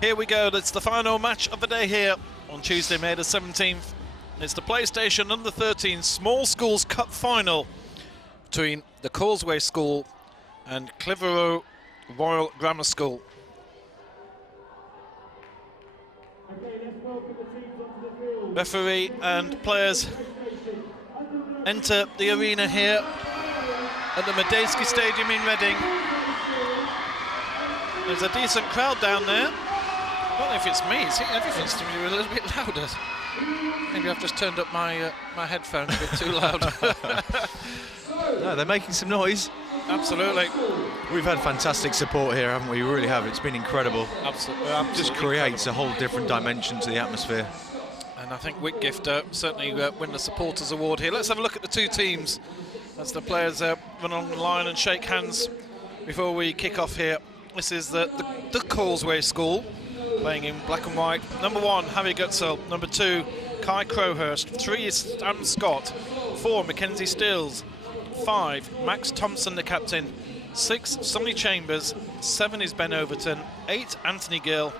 Here we go, it's the final match of the day here on Tuesday, May the 17th. It's the PlayStation Under 13 Small Schools Cup Final between the Causeway School and Clitheroe Royal Grammar School. Referee and players enter the arena here at the Medeski Stadium in Reading. There's a decent crowd down there. I don't know if it's me, everything seems to be a little bit louder. Maybe I've just turned up my my headphones a bit too loud. No, they're making some noise. Absolutely. We've had fantastic support here, haven't we? We really have. It's been incredible. Absolutely. It just creates a whole different dimension to the atmosphere. And I think Whitgift certainly win the Supporters Award here. Let's have a look at the two teams as the players run on the line and shake hands before we kick off here. This is the Causeway School, playing in black and white. Number 1, Harry Gutzel. Number 2, Kai Crowhurst. 3 is Stan Scott. 4, Mackenzie Stills. 5, Max Thompson, the captain. 6, Sonny Chambers. 7 is Ben Overton. 8, Anthony Gill.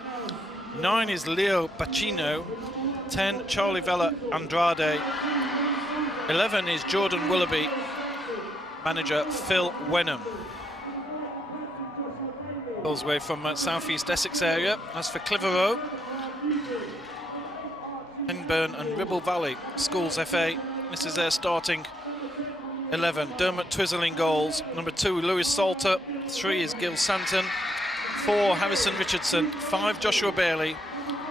9 is Leo Bacino. 10, Charlie Vella Andrade. 11 is Jordan Willoughby. Manager Phil Wenham. Causeway from South East Essex area. As for Clitheroe, Henburn and Ribble Valley Schools FA, this is their starting 11. Dermot Twizzle in goals. Number 2, Lewis Salter. 3 is Gil Santon. 4, Harrison Richardson. 5, Joshua Bailey.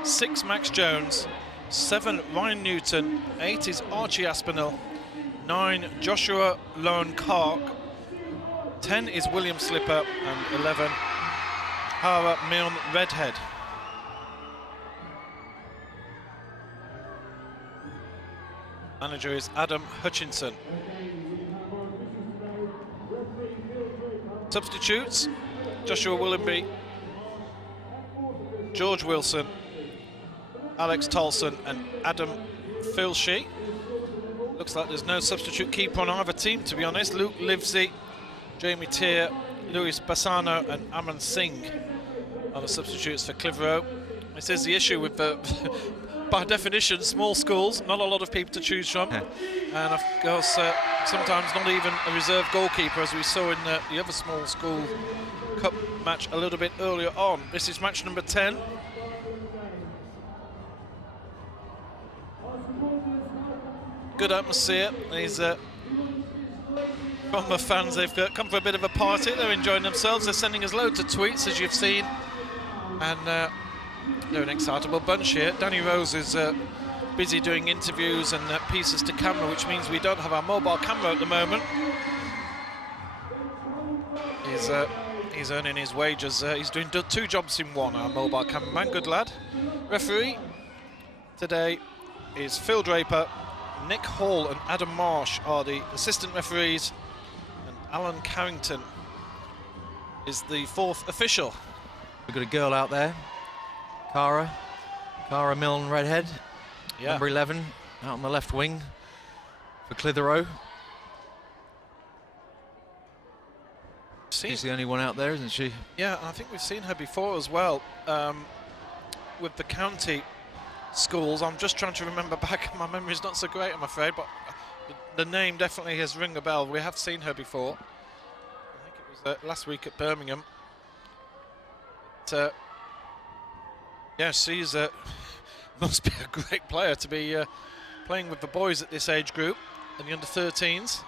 6, Max Jones. 7, Ryan Newton. 8 is Archie Aspinall. 9, Joshua Lone Clark. 10 is William Slipper. And 11, Hara Milne Redhead. Manager is Adam Hutchinson. Substitutes: Joshua Willoughby, George Wilson, Alex Tolson and Adam Filshie. Looks like there's no substitute keeper on either team, to be honest. Luke Livesey, Jamie Tier, Luis Bassano and Aman Singh are the substitutes for Clitheroe. This is the issue with the, by definition, small schools, not a lot of people to choose from. And of course, sometimes not even a reserve goalkeeper, as we saw in the other small school cup match a little bit earlier on. This is match number 10. Good atmosphere. These from the fans, they've come for a bit of a party. They're enjoying themselves. They're sending us loads of tweets, as you've seen, and they're an excitable bunch here. Danny Rose is busy doing interviews and pieces to camera, which means we don't have our mobile camera at the moment. He's earning his wages. He's doing 2 jobs in one, our mobile cameraman. Good lad. Referee today is Phil Draper. Nick Hall and Adam Marsh are the assistant referees, and Alan Carrington is the 4th official. We've got a girl out there, Cara Milne Redhead, yeah. Number 11, out on the left wing for Clitheroe. She's the only one out there, isn't she? Yeah, I think we've seen her before as well, with the county schools. I'm just trying to remember back. My memory's not so great, I'm afraid, but the name definitely has ring a bell. We have seen her before. I think it was last week at Birmingham. But, yeah, she's must be a great player to be playing with the boys at this age group and the under-13s.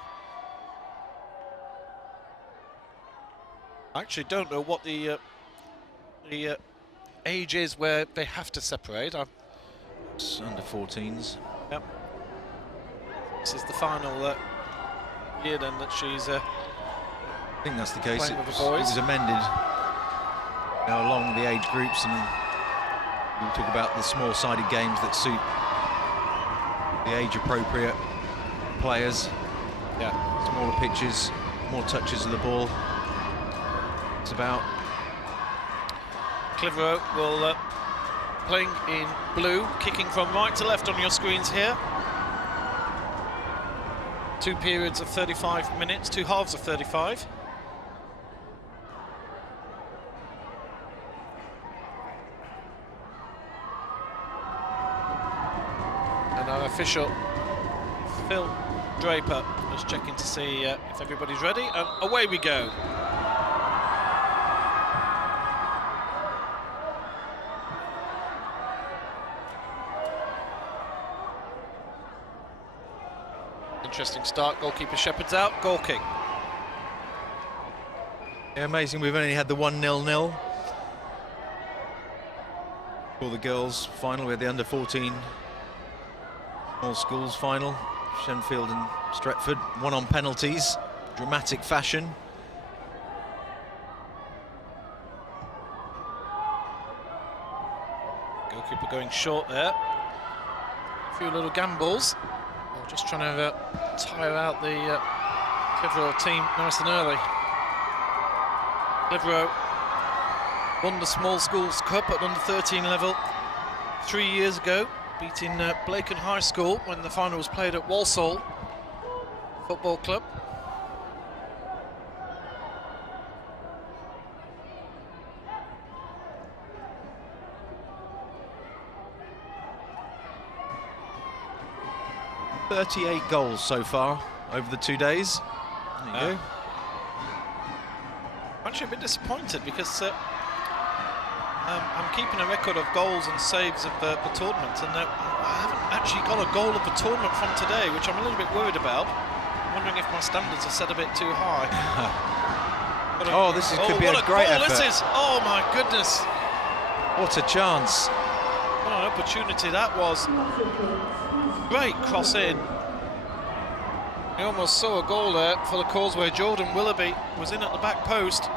I actually don't know what the age is where they have to separate. It's under-14s. Yep. This is the final year then that she's I think that's the case. It with the boys. Was amended along the age groups, and we talk about the small-sided games that suit the age-appropriate players. Yeah. Smaller pitches, more touches of the ball. It's about Clitheroe will playing in blue, kicking from right to left on your screens here. 2 periods of 35 minutes, 2 halves of 35. official Phil Draper is checking to see if everybody's ready, and away we go. Interesting start. Goalkeeper Shepherd's out. Goal kick. Yeah, amazing. We've only had the 1-0-0 for the girls' final. We had the under-14 small schools final. Shenfield and Stretford won on penalties. Dramatic fashion. Goalkeeper going short there. A few little gambles. We're just trying to tire out the Clitheroe team nice and early. Clitheroe won the Small Schools Cup at under-13 level 3 years ago, beating Blacon High School when the final was played at Walsall Football Club. .38 goals so far over the 2 days. There you go. I'm actually a bit disappointed because I'm keeping a record of goals and saves of the tournament, and I haven't actually got a goal of the tournament from today, which I'm a little bit worried about. I'm wondering if my standards are set a bit too high. Oh, this could be a great effort. This is! Oh my goodness! What a chance! What an opportunity that was. Great cross in. You almost saw a goal there for the Causeway. Jordan Willoughby was in at the back post.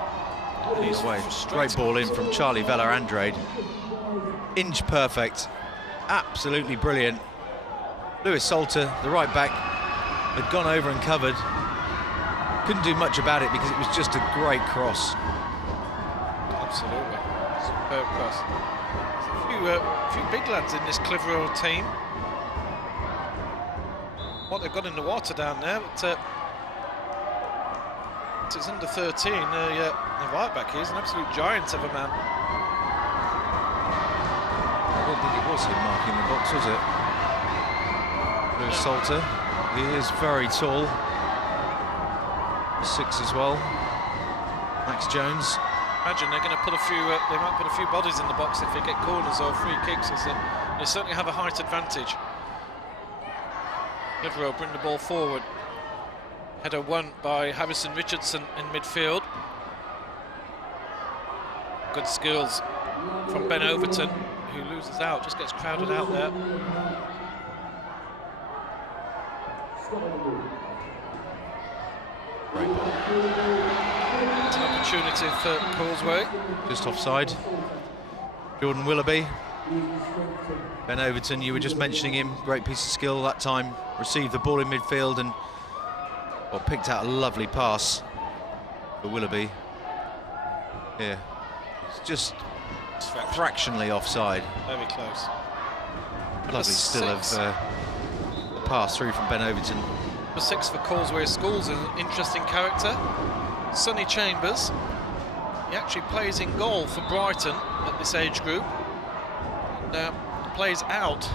He's away. Great ball in from Charlie Vella Andrade. Inch perfect. Absolutely brilliant. Lewis Salter, the right back, had gone over and covered. Couldn't do much about it because it was just a great cross. Absolutely. Superb cross. There's a few big lads in this Clitheroe team. What they've got in the water down there, but it's under 13. The right back is an absolute giant of a man. I don't think it was him marking the box, was it? Lewis Salter. He is very tall. 6 as well. Max Jones. Imagine they're going to put a few. They might put a few bodies in the box if they get corners or free kicks. They certainly have a height advantage. Clitheroe bring the ball forward. Header won by Harrison Richardson in midfield. Good skills from Ben Overton, who loses out, just gets crowded out there. Great ball. It's an opportunity for Causeway. Just offside. Jordan Willoughby. Ben Overton, you were just mentioning him, great piece of skill that time. Received the ball in midfield and picked out a lovely pass for Willoughby. Yeah, it's just fractionally offside. Very close. Lovely still of pass through from Ben Overton. Number 6 for Causeway Schools is an interesting character. Sonny Chambers. He actually plays in goal for Brighton at this age group. And, plays out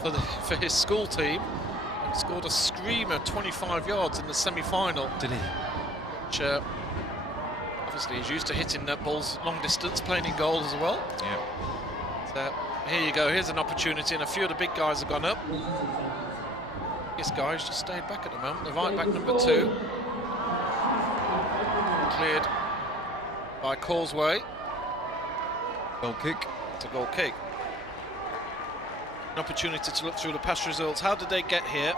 for his school team and scored a screamer 25 yards in the semi-final. Did he? Which obviously he's used to hitting that balls long distance, playing in goal as well. Yeah. So here you go, here's an opportunity, and a few of the big guys have gone up. This guy's just stayed back at the moment. The right back, number 2. Cleared by Causeway. Goal kick. It's a goal kick. An opportunity to look through the past results. How did they get here?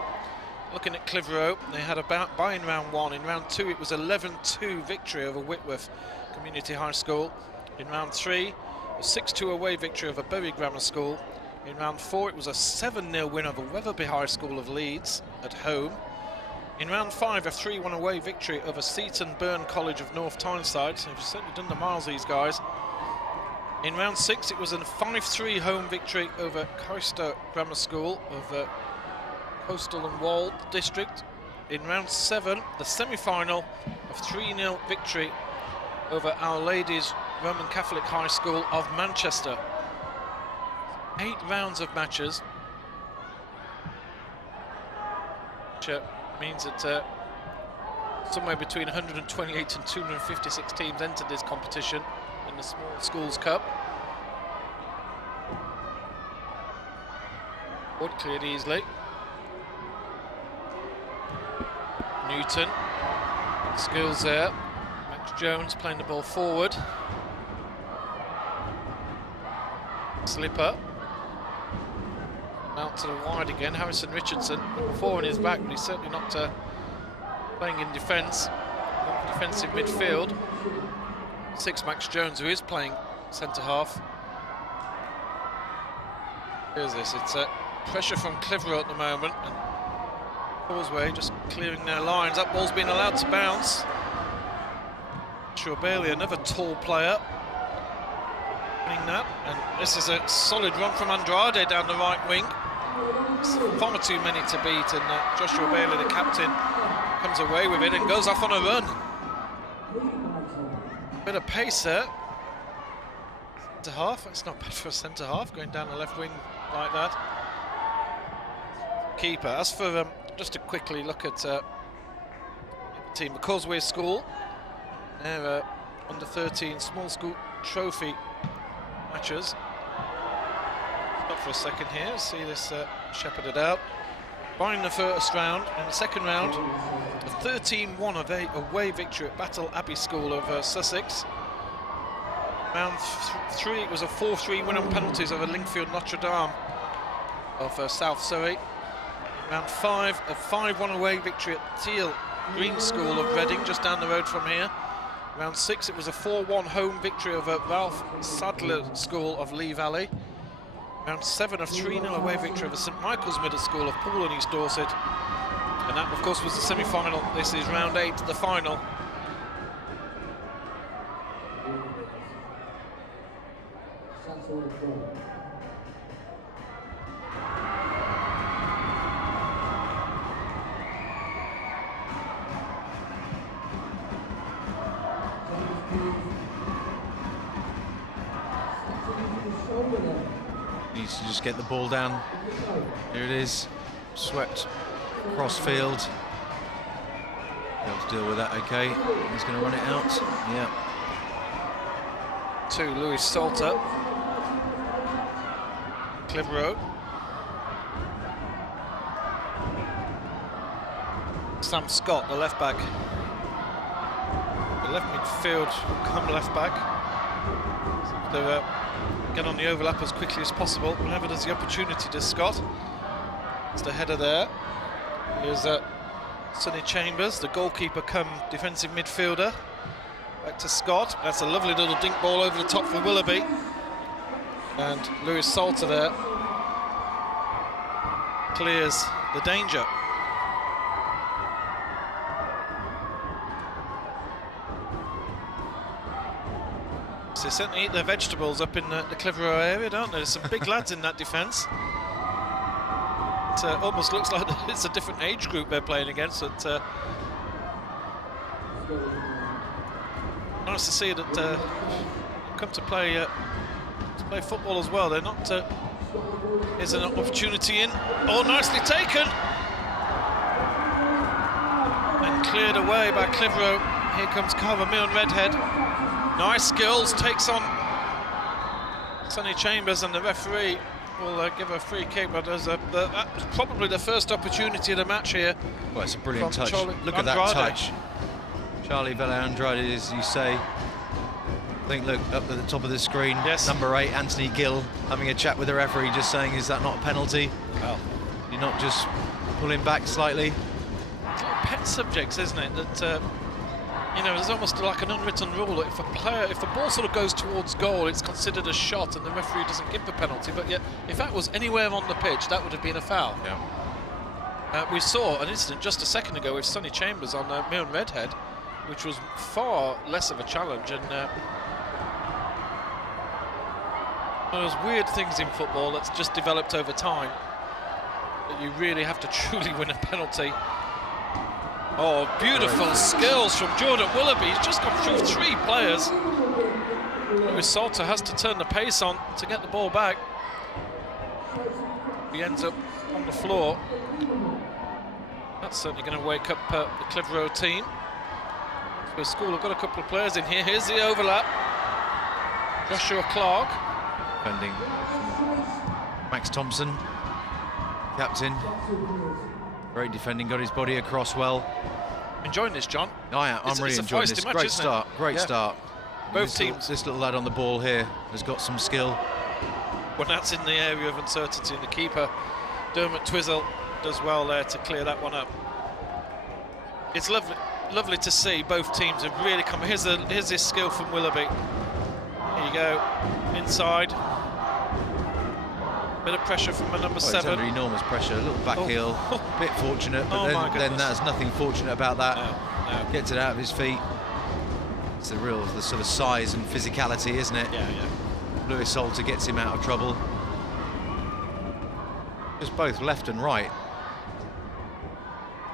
Looking at Clitheroe, they had a buy in round 1. In round 2, it was 11-2 victory over Whitworth Community High School. In round 3, a 6-2 away victory over Bury Grammar School. In round 4, it was a 7-0 win over Wetherby High School of Leeds at home. In round 5, a 3-1 away victory over Seaton Burn College of North Tyneside. So they've certainly done the miles, these guys. In round 6, it was a 5-3 home victory over Coaster Grammar School of Coastal and Wald District. In round 7, the semi-final, a 3-0 victory over Our Ladies Roman Catholic High School of Manchester. 8 rounds of matches. which means that somewhere between 128 and 256 teams entered this competition in the Small Schools Cup. Wood cleared easily. Newton, skills there. Max Jones playing the ball forward. Slipper. Out to the wide again. Harrison Richardson, number 4 in his back, but he's certainly not playing in defence. Defensive midfield. 6 Max Jones, who is playing centre half. Here's this. It's pressure from Clitheroe at the moment. And Causeway just clearing their lines. That ball's been allowed to bounce. Schoo, another tall player, winning that. And this is a solid run from Andrade down the right wing. It's far too many to beat, and Joshua Bailey, the captain, comes away with it and goes off on a run. Bit of pace there. Centre half, it's not bad for a centre half, going down the left wing like that. Keeper. As for just to quickly look at the team, the Causeway School, their under 13 small school trophy matches. Stop for a second here, see this shepherded out. By in the first round, in the second round, a 13-1 away victory at Battle Abbey School of Sussex. Round 3, it was a 4-3 win on penalties over Lingfield Notre Dame of South Surrey. Round 5, a 5-1 away victory at Teal Green School of Reading, just down the road from here. Round 6, it was a 4-1 home victory over Ralph Sadler School of Lee Valley. Round 7, a 3-0 away victory over St Michael's Middle School of Poole and East Dorset. And that, of course, was the semi-final. This is round 8, the final. Needs to just get the ball down. Here it is, swept cross field. Able to deal with that, okay. He's going to run it out, yeah. To Lewis Salter. Clitheroe. Sam Scott, the left back. The left midfield come left back. They're get on the overlap as quickly as possible whenever there's the opportunity to Scott. It's the header there. Here's Sonny Chambers, the goalkeeper come defensive midfielder. Back to Scott. That's a lovely little dink ball over the top for Willoughby. And Lewis Salter there clears the danger. They certainly eat their vegetables up in the Clitheroe area, don't they? There's some big lads in that defence. It almost looks like it's a different age group they're playing against. Nice to see that come to play football as well. They're not. Here's an opportunity in. Oh, nicely taken and cleared away by Clitheroe. Here comes Carver Milne Redhead. Nice skills, takes on Sonny Chambers, and the referee will give a free kick, but that's probably the first opportunity of the match here. Well, it's a brilliant touch. Look at that touch. Charlie Vela Andrade, as you say. I think, look, up at the top of the screen, yes. Number 8, Anthony Gill, having a chat with the referee, just saying, is that not a penalty? Well, you're not just pulling back slightly. It's like pet subjects, isn't it? That you know, there's almost like an unwritten rule that if the ball sort of goes towards goal, it's considered a shot, and the referee doesn't give the penalty. But yet, if that was anywhere on the pitch, that would have been a foul. Yeah. We saw an incident just a second ago with Sonny Chambers on Milne Redhead, which was far less of a challenge. And those weird things in football that's just developed over time, that you really have to truly win a penalty. Oh, beautiful skills from Jordan Willoughby. He's just gone through 3 players. Lewis Salter has to turn the pace on to get the ball back. He ends up on the floor. That's certainly going to wake up the Clitheroe team. So Schoo have got a couple of players in here. Here's the overlap. Joshua Clark. Defending Max Thompson, captain. Great defending, got his body across well. Enjoying this, John? I'm really enjoying this. Great start, great start. Both teams. This little lad on the ball here has got some skill. Well, that's in the area of uncertainty, and the keeper, Dermot Twizzle, does well there to clear that one up. It's lovely to see both teams have really come. Here's this skill from Willoughby. Here you go, inside. Bit of pressure from the number 7. It's under enormous pressure, a little back heel, bit fortunate, but then there's nothing fortunate about that. No. Gets it out of his feet. It's the sort of size and physicality, isn't it? Yeah. Lewis Salter gets him out of trouble. Just both left and right.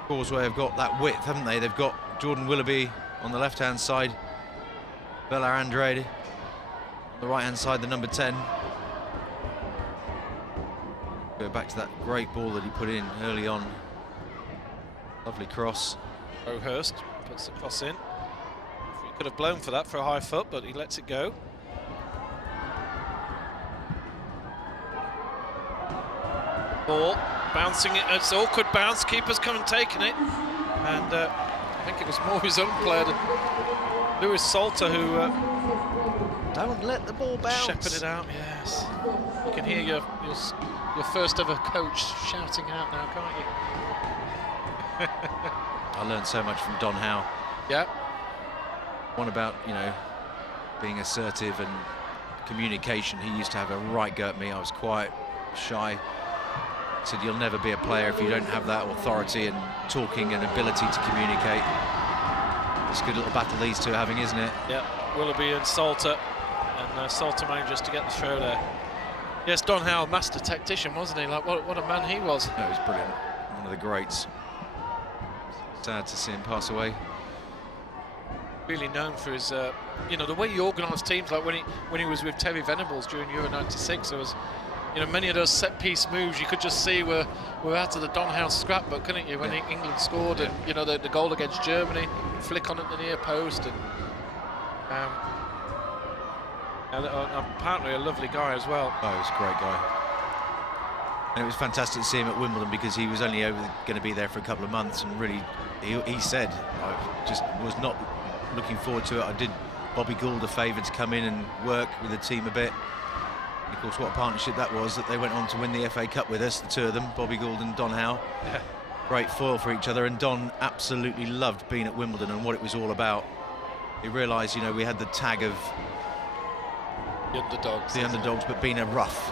Causeway have got that width, haven't they? They've got Jordan Willoughby on the left-hand side, Bella Andrade on the right-hand side, the number 10. Go back to that great ball that he put in early on. Lovely cross. O'Hurst puts the cross in. He could have blown for that for a high foot, but he lets it go. Ball bouncing it. It's awkward bounce. Keeper's come and taken it, and I think it was more his own player, Lewis Salter, who don't let the ball bounce. Shepherded it out. Yes, you can hear your first ever coach shouting out now, can't you? I learned so much from Don Howe. Yeah. One about, being assertive and communication. He used to have a right go at me. I was quite shy. He said, you'll never be a player if you don't have that authority and talking and ability to communicate. It's a good little battle these two are having, isn't it? Yeah, Willoughby and Salter. And Salter manages to get the throw there. Yes, Don Howe, master tactician, wasn't he? Like, what a man he was. That was brilliant. One of the greats. Sad to see him pass away. Really known for his, the way he organised teams. Like when he was with Terry Venables during Euro '96, there was, many of those set-piece moves you could just see were out of the Don Howe scrapbook, couldn't you? When England scored, and the goal against Germany, flick on at the near post, and apparently a lovely guy as well. Oh, he was a great guy. And it was fantastic to see him at Wimbledon because he was only going to be there for a couple of months, and really, he said, I just was not looking forward to it. I did Bobby Gould a favour to come in and work with the team a bit. And of course, what a partnership that was, that they went on to win the FA Cup with us, the two of them, Bobby Gould and Don Howe. Yeah. Great foil for each other, and Don absolutely loved being at Wimbledon and what it was all about. He realised, we had the tag of the underdogs, but being a rough,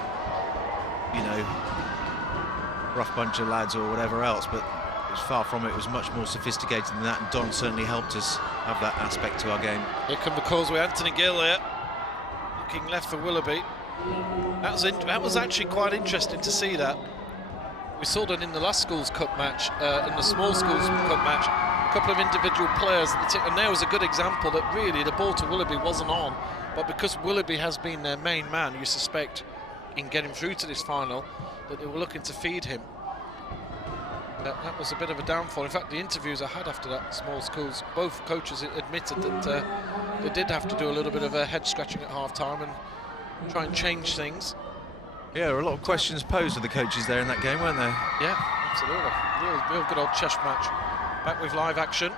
rough bunch of lads or whatever else, but it was far from it. It was much more sophisticated than that, and Don certainly helped us have that aspect to our game. Here come the Causeway, Anthony Gill there, looking left for Willoughby. That was actually quite interesting to see that. We saw that in the last Schools Cup match, in the small Schools Cup match, a couple of individual players, and there was a good example that really the ball to Willoughby wasn't on, but because Willoughby has been their main man, you suspect, in getting through to this final, that they were looking to feed him. That was a bit of a downfall. In fact, the interviews I had after that small Schools, both coaches admitted that they did have to do a little bit of a head scratching at half-time and try and change things. Yeah, there were a lot of questions posed to the coaches there in that game, weren't there? Yeah, absolutely. Real good old chess match. Back with live action.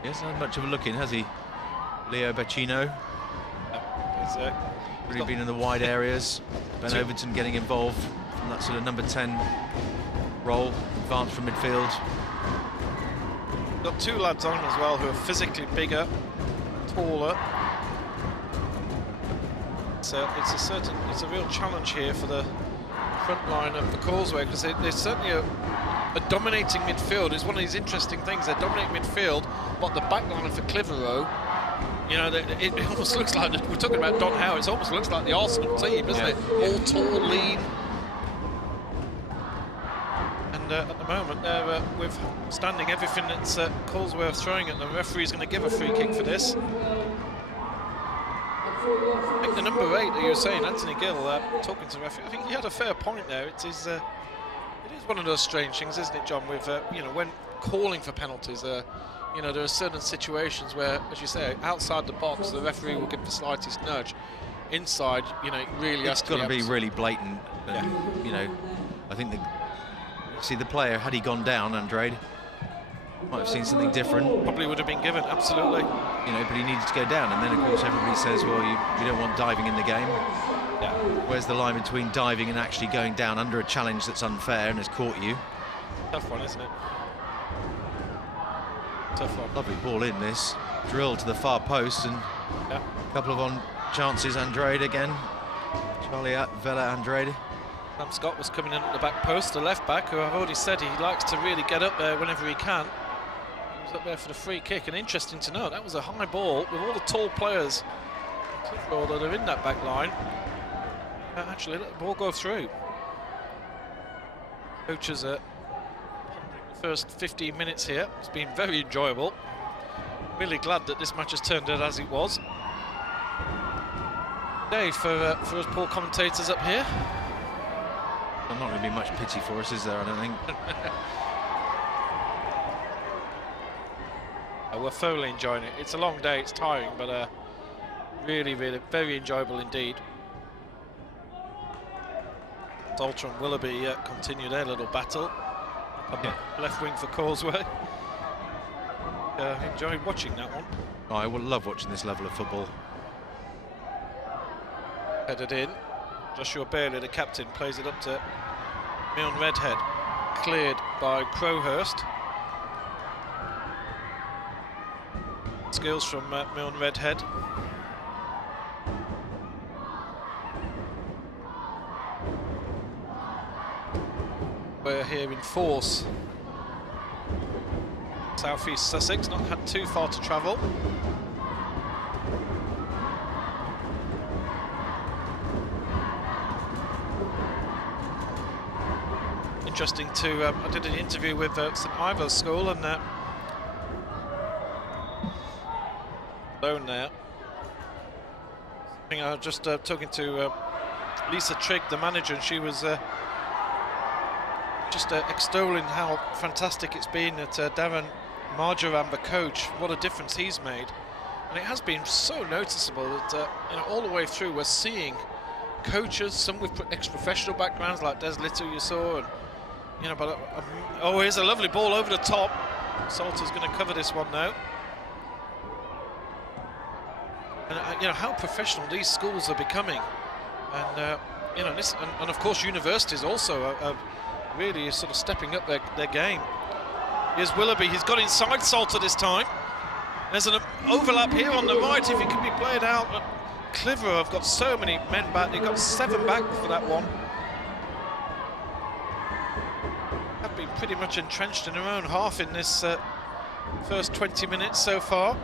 He hasn't had much of a look in, has he? Leo Bacchino. Really been in the wide areas. Ben Overton getting involved from that sort of number 10 role, advanced from midfield. Got two lads on as well who are physically bigger, taller. It's a real challenge here for the front line of the Causeway, because they're certainly a dominating midfield. It's one of these interesting things. They're dominating midfield, but the back line for Clitheroe, it almost looks like, we're talking about Don Howe, it almost looks like the Arsenal team, doesn't it? All tall, lean. And at the moment, they're withstanding everything that's Causeway are throwing at them. The referee's going to give a free kick for this. I think the number 8 that you were saying, Anthony Gill, talking to the referee, I think he had a fair point there. It is one of those strange things, isn't it, John, with, when calling for penalties, there are certain situations where, as you say, outside the box, the referee will give the slightest nudge. Inside, it really has to be really blatant. And, I think the player, had he gone down, Andrade, might have seen something different. Probably would have been given, absolutely. But he needed to go down, and then of course everybody says, well, you don't want diving in the game. Yeah. Where's the line between diving and actually going down under a challenge that's unfair and has caught you? Tough one, isn't it? Tough one. Lovely ball in this. Drill to the far post, and a couple of on chances. Andrade again. Charlie Vela Andrade. Sam Scott was coming in at the back post, the left back, who I've already said he likes to really get up there whenever he can. He was up there for the free kick, and interesting to note, that was a high ball with all the tall players that are in that back line. Actually, let the ball go through. Coaches are the first 15 minutes here. It's been very enjoyable. Really glad that this match has turned out as it was. Day for us poor commentators up here. There's not going to be much pity for us, is there? I don't think. We're thoroughly enjoying it. It's a long day, it's tiring, but really, really very enjoyable indeed. Salter and Willoughby continue their little battle. Left wing for Causeway. Enjoyed watching that one. I would love watching this level of football. Headed in. Joshua Bailey, the captain, plays it up to Milne Redhead. Cleared by Crowhurst. Skills from Milne Redhead. We're here in Force. South East Sussex, not had too far to travel. Interesting to, I did an interview with St Ivor's School, and alone there. I think I was just talking to Lisa Trigg, the manager, and she was just extolling how fantastic it's been at Darren Marjoram, the coach, what a difference he's made. And it has been so noticeable that all the way through we're seeing coaches, some with ex-professional backgrounds like Des Little you saw, and but oh, here's a lovely ball over the top. Salter's going to cover this one now. And how professional these schools are becoming, and this, and of course universities also are really sort of stepping up their game. Here's Willoughby, he's got inside Salter this time. There's an overlap here on the right if it can be played out, but Clitheroe have got so many men back, they've got 7 back for that one. Have been pretty much entrenched in their own half in this first 20 minutes so far.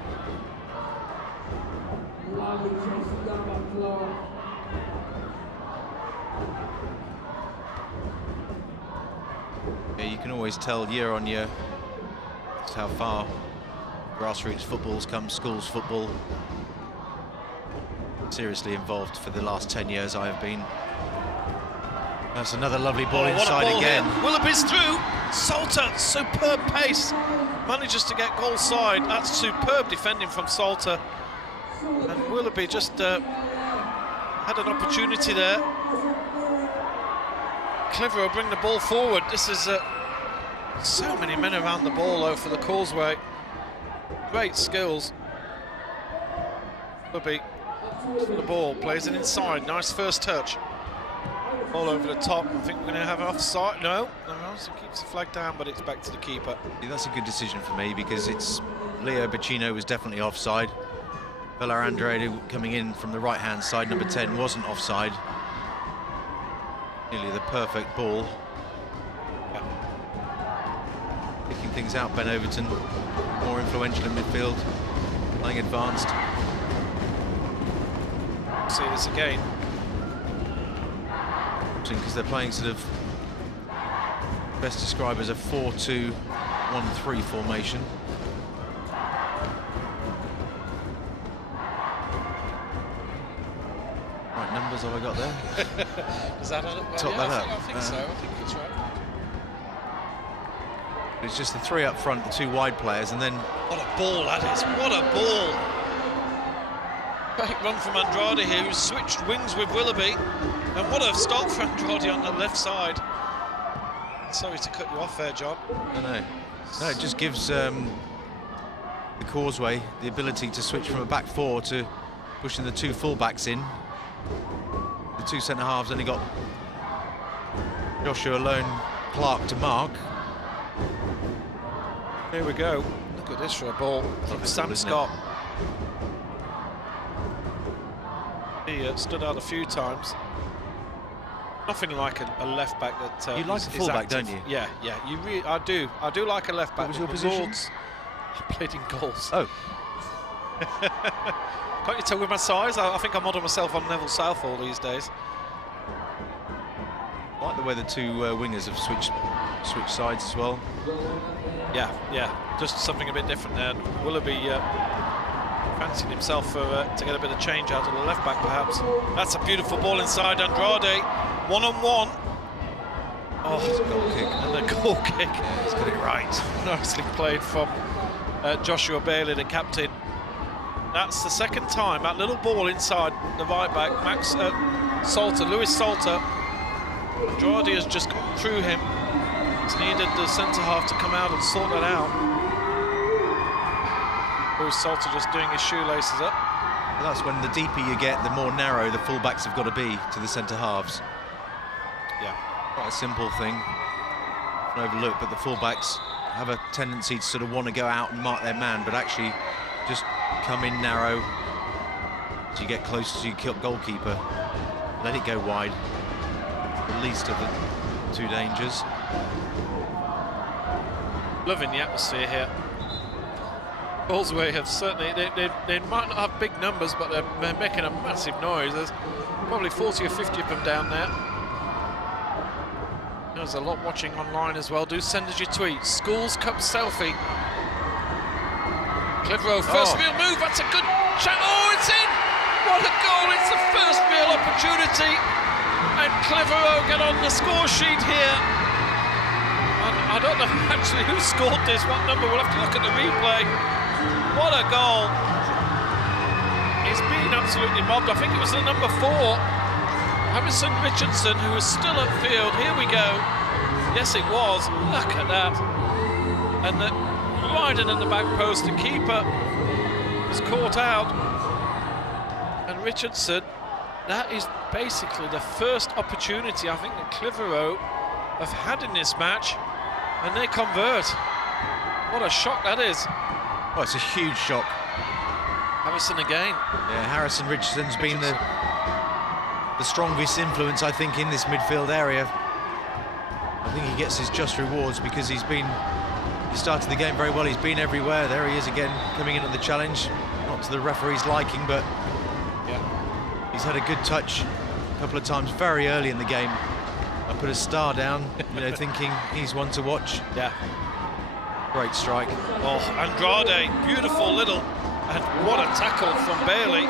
Yeah, you can always tell year on year just how far grassroots football's come, schools football. Seriously involved for the last 10 years I have been. That's another lovely ball inside again. Here. Willoughby's through. Salter, superb pace. Manages to get goal side. That's superb defending from Salter. And Willoughby just had an opportunity there. Clitheroe bring the ball forward. This is so many men around the ball though for the Causeway. Great skills. Willoughby for the ball, plays it inside. Nice first touch. All over the top. I think we're going to have an offside. No, so keeps the flag down, but it's back to the keeper. Yeah, that's a good decision for me because it's Leo Bacino was definitely offside. Vela Andrade coming in from the right-hand side, number 10, wasn't offside. Nearly the perfect ball. Yeah. Picking things out, Ben Overton, more influential in midfield, playing advanced. See this again. Because they're playing sort of best described as a 4-2-1-3 formation. levels have I got there? Is that Top that up. I think so. I think that's right. It's just the three up front, the two wide players, and then... What a ball that is. What a ball. Great run from Andrade here, who switched wings with Willoughby. And what a stop for Andrade on the left side. Sorry to cut you off there, John. I know. No, it just gives the Causeway the ability to switch from a back four to pushing the two full-backs in. The two centre-halves only got Joshua alone, Clark to mark. Here we go. Look at this for a ball from Sam Scott. He stood out a few times. Nothing like a left back that you like a full back, don't you? Yeah, yeah. I do. I do like a left back. What was your position? Lords, I played in goals. Oh. Can't you tell with my size? I think I model myself on Neville Southall these days. I like the way the two wingers have switched sides as well. Yeah, yeah. Just something a bit different there. Willoughby fancying himself to get a bit of change out of the left back, perhaps. That's a beautiful ball inside Andrade. 1-on-1. Oh, it's a goal kick. And the goal kick. Yeah, he's got it right. Nicely played from Joshua Bailey, the captain. That's the second time that little ball inside the right back. Lewis Salter. Andrade has just gone through him. He's needed the centre half to come out and sort that out. Lewis Salter just doing his shoelaces up. Well, that's when the deeper you get, the more narrow the full-backs have got to be to the centre halves. Yeah. Quite a simple thing, overlooked, but the full-backs have a tendency to sort of want to go out and mark their man, but actually just come in narrow as you get close to your goalkeeper. Let it go wide. The least of the two dangers. Loving the atmosphere here. Causeway have certainly, they might not have big numbers, but they're making a massive noise. There's probably 40 or 50 of them down there. There's a lot watching online as well. Do send us your tweets. Schools Cup selfie. Clitheroe, first real move, that's a good shot. Oh, it's in! What a goal, it's the first real opportunity. And Clitheroe get on the score sheet here. And I don't know actually who scored this, what number, we'll have to look at the replay. What a goal. He's been absolutely mobbed. I think it was the number 4. Harrison Richardson, who was still upfield. Here we go. Yes, it was. Look at that. And right in the back post, the keeper was caught out. And Richardson, that is basically the first opportunity I think that Clitheroe have had in this match, and they convert. What a shock that is. Oh, it's a huge shock. Harrison again. Yeah, Harrison Richardson's been the strongest influence, I think, in this midfield area. I think he gets his just rewards because he started the game very well. He's been everywhere. There he is again, coming in at the challenge. Not to the referee's liking, but yeah, he's had a good touch a couple of times very early in the game. I put a star down, thinking he's one to watch. Yeah. Great strike. Oh, Andrade, beautiful little, and what a tackle from Bailey.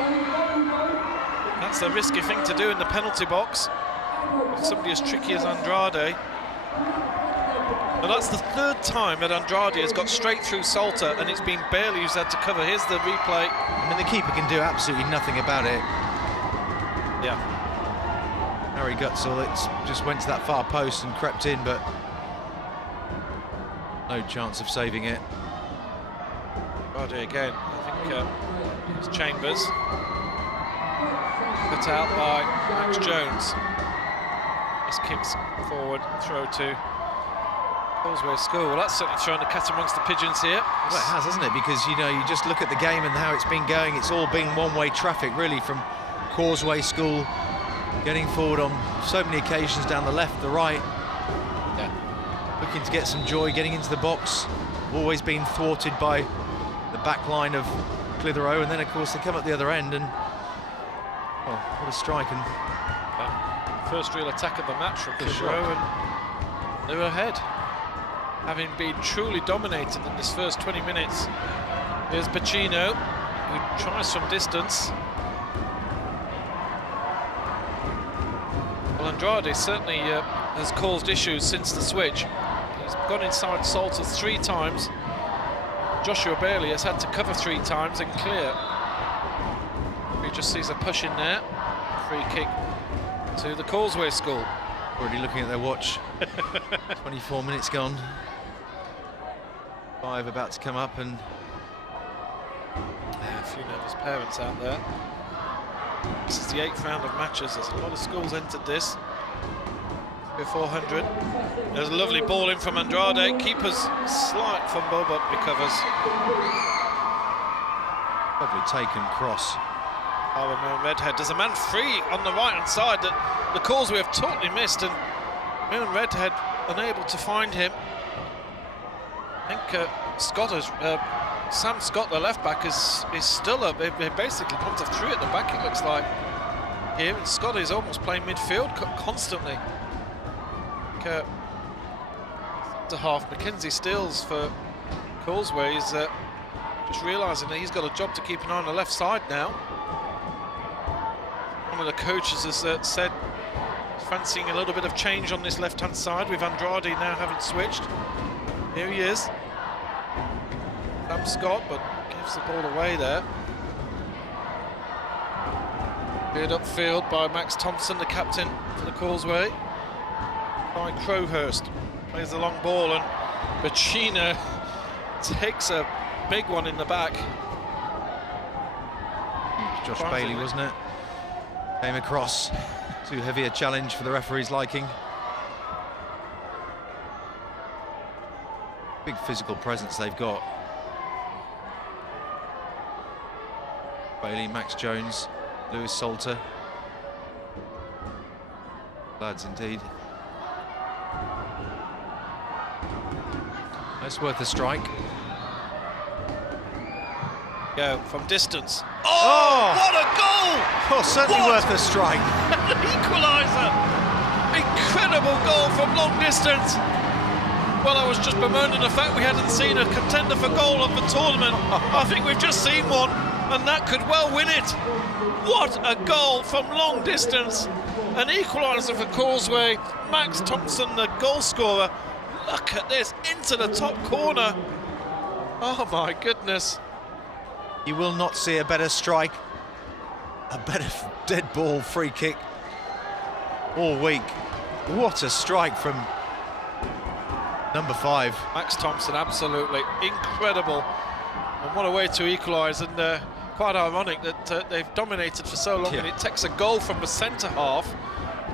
That's a risky thing to do in the penalty box with somebody as tricky as Andrade. And that's the third time that Andrade has got straight through Salter, and it's been Bailey who's had to cover. Here's the replay. I mean, the keeper can do absolutely nothing about it. Yeah. Harry Gutzel, it just went to that far post and crept in, but no chance of saving it. Andrade again. I think it's Chambers. Put out by Max Jones. This kicks forward, throw to Causeway School. Well, that's certainly thrown the cat amongst the pigeons here. Well, it has, hasn't it? Because, you just look at the game and how it's been going. It's all been one-way traffic, really, from Causeway School getting forward on so many occasions down the left, the right. Yeah. Looking to get some joy, getting into the box. Always been thwarted by the back line of Clitheroe, and then, of course, they come at the other end, and oh, what a strike. And first real attack of the match from Clitheroe, and they were ahead, having been truly dominated in this first 20 minutes. Here's Pacino, who tries from distance. Well, Andrade certainly has caused issues since the switch. He's gone inside Salter 3 times. Joshua Bailey has had to cover 3 times and clear. He just sees a push in there. Free kick to the Causeway school. Already looking at their watch. 24 minutes gone. 5 about to come up, and a few nervous parents out there. This is the 8th round of matches. There's a lot of schools entered this. 400. There's a lovely ball in from Andrade. Keeper's slight fumble, but recovers. Lovely taken cross. Moon Redhead. There's a man free on the right-hand side that the Causeway have totally missed, and Moon Redhead unable to find him. I think Sam Scott, the left-back, is still up. They basically come to 3 at the back, it looks like, here, and Scott is almost playing midfield constantly. To half Mackenzie Stills for Causeway is just realising that he's got a job to keep an eye on the left side now. One of the coaches has said fancying a little bit of change on this left-hand side, with Andrade now having switched. Here he is, Sam Scott, but gives the ball away there. Cleared upfield by Max Thompson, the captain for the Causeway. By Crowhurst plays the long ball, and Bacchino takes a big one in the back. Josh Bailey, wasn't it? Came across. Too heavy a challenge for the referee's liking. Big physical presence they've got. Bailey, Max Jones, Lewis Salter. Lads indeed. That's worth a strike. Go from distance. Oh, what a goal! Oh, certainly worth a strike. An equalizer! Incredible goal from long distance. Well, I was just bemoaning the fact we hadn't seen a contender for goal of the tournament. I think we've just seen one, and that could well win it. What a goal from long distance. An equaliser for Causeway. Max Thompson, the goal scorer. Look at this, into the top corner. Oh my goodness. You will not see a better strike, a better dead ball free kick all week. What a strike from number 5. Max Thompson, absolutely incredible. And what a way to equalise, and quite ironic that they've dominated for so long, and it takes a goal from the centre half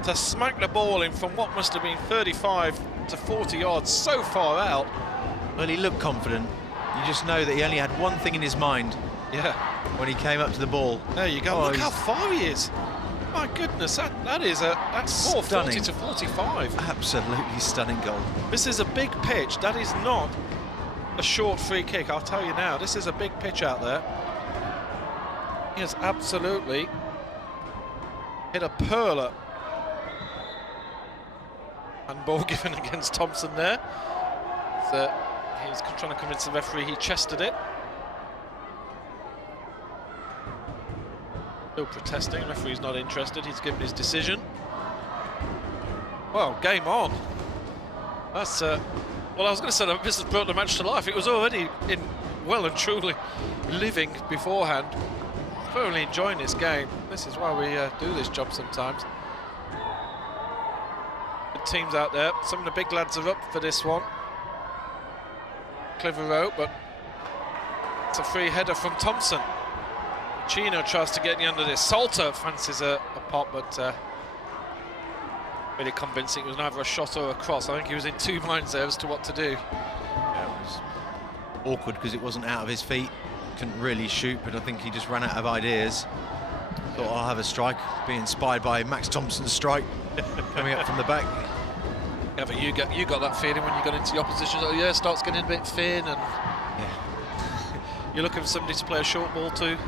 to smack the ball in from what must have been 35 to 40 yards, so far out. Well, he looked confident. You just know that he only had one thing in his mind. Yeah. When he came up to the ball. There you go. Look how far he is. My goodness, that's more 40 to 45. Absolutely stunning goal. This is a big pitch. That is not a short free kick, I'll tell you now. This is a big pitch out there. He has absolutely hit a pearler. And ball given against Thompson there. So he's trying to convince the referee he chested it. Still protesting, the referee's not interested, he's given his decision. Well, game on. That's, well, I was going to say that this has brought the match to life. It was already in well and truly living beforehand. Thoroughly enjoying this game. This is why we do this job sometimes. Good teams out there. Some of the big lads are up for this one. Clitheroe, but it's a free header from Thompson. Chino tries to get the under this. Salter fancies a pop, but really convincing. It was neither a shot or a cross. I think he was in 2 minds there as to what to do. Yeah, it was awkward because it wasn't out of his feet. Couldn't really shoot, but I think he just ran out of ideas. Thought I'll have a strike, be inspired by Max Thompson's strike coming up from the back. Yeah, but you got that feeling when you got into the opposition. Oh yeah, starts getting a bit thin, and you're looking for somebody to play a short ball to.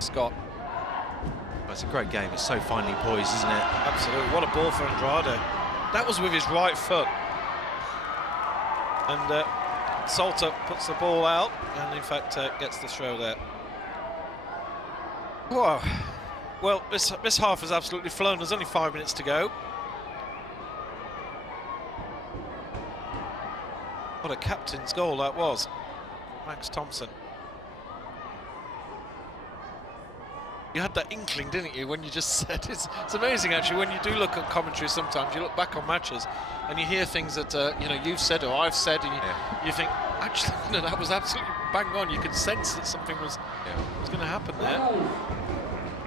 Scott. Well, it's a great game. It's so finely poised, isn't it? Absolutely. What a ball for Andrade. That was with his right foot. And Salter puts the ball out and, in fact, gets the throw there. Wow. Well, this half has absolutely flown. There's only 5 minutes to go. What a captain's goal that was, Max Thompson. You had that inkling, didn't you, when you just said it's amazing actually when you do look at commentary. Sometimes you look back on matches and you hear things that you know, you've said or I've said, and you think actually no, that was absolutely bang on. You could sense that something was going to happen there.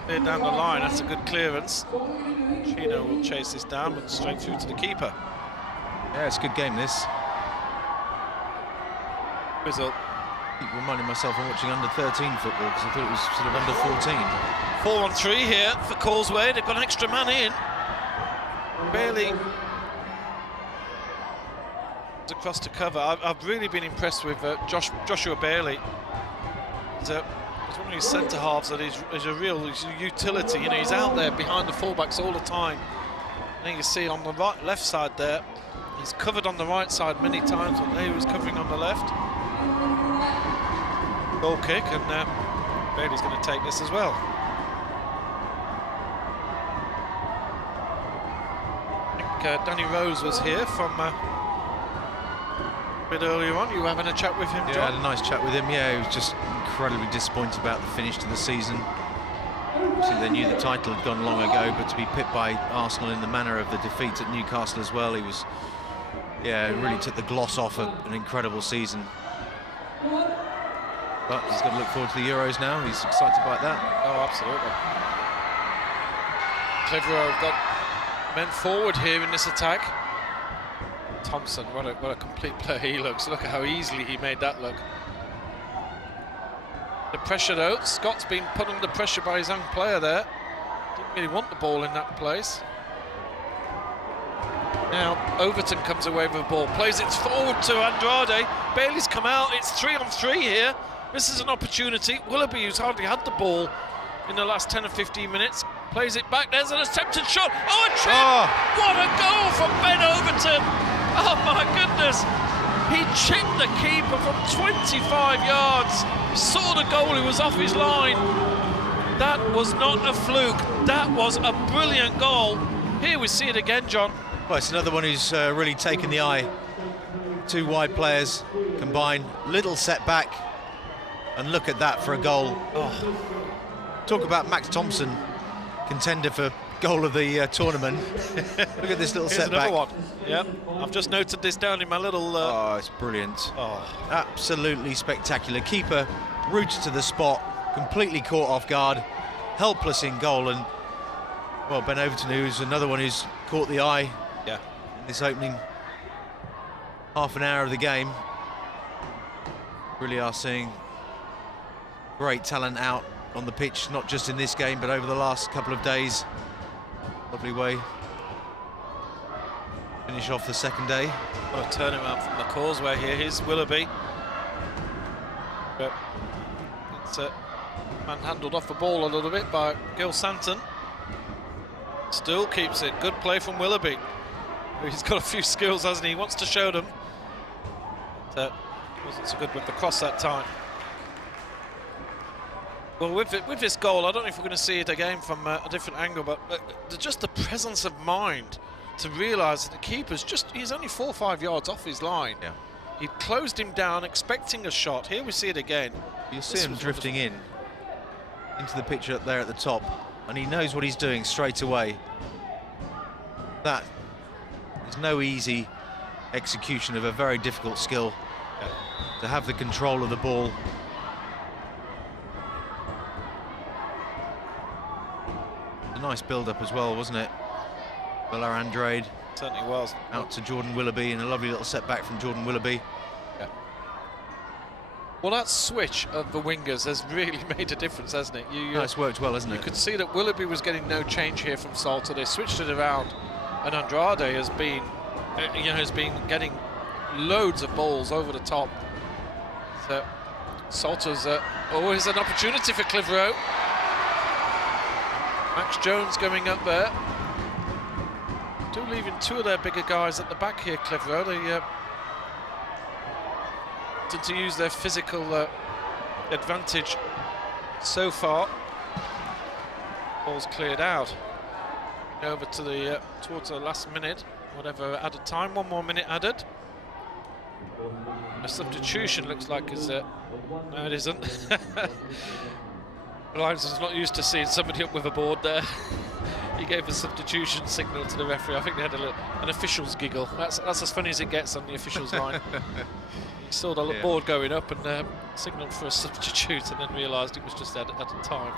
Clear down the line, that's a good clearance. Chino will chase this down, but straight through to the keeper. Yeah, it's a good game this. Whistle. Keep reminding myself I'm watching under 13 football because I thought it was sort of under 14. 4-on-3 here for Causeway. They've got an extra man in. Barely across to cover. I've really been impressed with Joshua Bailey. He's one of his centre halves that is a real utility. You know, he's out there behind the fullbacks all the time. And you can see on the left side there, he's covered on the right side many times, but there he was covering on the left. Goal kick, and Bailey's going to take this as well. I think Danny Rose was here from a bit earlier on. You were having a chat with him, John? Yeah, I had a nice chat with him. Yeah, he was just incredibly disappointed about the finish to the season. Obviously, they knew the title had gone long ago, but to be pipped by Arsenal in the manner of the defeat at Newcastle as well, he was, yeah, it really took the gloss off an incredible season. But he's got to look forward to the Euros now. He's excited about that. Oh, absolutely. Clitheroe have got men forward here in this attack. Thompson, what a complete player he looks. Look at how easily he made that look. The pressure though, Scott's been put under pressure by his young player there. Didn't really want the ball in that place. Now Overton comes away with the ball, plays it forward to Andrade. Bailey's come out, it's 3-on-3 here. This is an opportunity. Willoughby, who's hardly had the ball in the last 10 or 15 minutes, plays it back. There's an attempted shot. Oh, a chip! Oh. What a goal from Ben Overton! Oh my goodness! He chipped the keeper from 25 yards. Saw the goal, he was off his line. That was not a fluke. That was a brilliant goal. Here we see it again, John. Well, it's another one who's really taken the eye. Two wide players combined, little setback, and look at that for a goal. Oh. Talk about Max Thompson, contender for goal of the tournament. Look at this little Here's setback. Another one. Yep, I've just noted this down in my little... Oh, it's brilliant. Oh. Absolutely spectacular. Keeper rooted to the spot, completely caught off guard, helpless in goal, and well, Ben Overton, who's another one who's caught the eye in this opening half an hour of the game. Really are seeing great talent out on the pitch, not just in this game, but over the last couple of days. Lovely way finish off the second day. What a turnaround from the Causeway here. Here's Willoughby. But it's manhandled off the ball a little bit by Gil Santon. Still keeps it. Good play from Willoughby. He's got a few skills, hasn't he? He wants to show them. But wasn't so good with the cross that time. Well, with this goal, I don't know if we're going to see it again from a different angle, but just the presence of mind to realise that the keeper's he's only 4 or 5 yards off his line. Yeah. He closed him down, expecting a shot. Here we see it again. You see him drifting into the picture up there at the top, and he knows what he's doing straight away. That is no easy execution of a very difficult skill. To have the control of the ball. A nice build-up as well, wasn't it? Bella Andrade. Certainly was. Out to Jordan Willoughby, and a lovely little setback from Jordan Willoughby. Yeah. Well, that switch of the wingers has really made a difference, hasn't it? It's worked well, hasn't it? You could see that Willoughby was getting no change here from Salter. They switched it around, and Andrade has been, getting loads of balls over the top. So Salter's always an opportunity for Clitheroe. Max Jones going up there. Still leaving two of their bigger guys at the back here, Clitheroe. They tend to use their physical advantage so far. Ball's cleared out. Over to the towards the last minute, whatever added time. 1 more minute added. A substitution looks like is no, it isn't. Lyons was not used to seeing somebody up with a board there. He gave a substitution signal to the referee. I think they had an official's giggle. That's as funny as it gets on the official's line. He saw the board going up and signalled for a substitute, and then realised it was just at a time.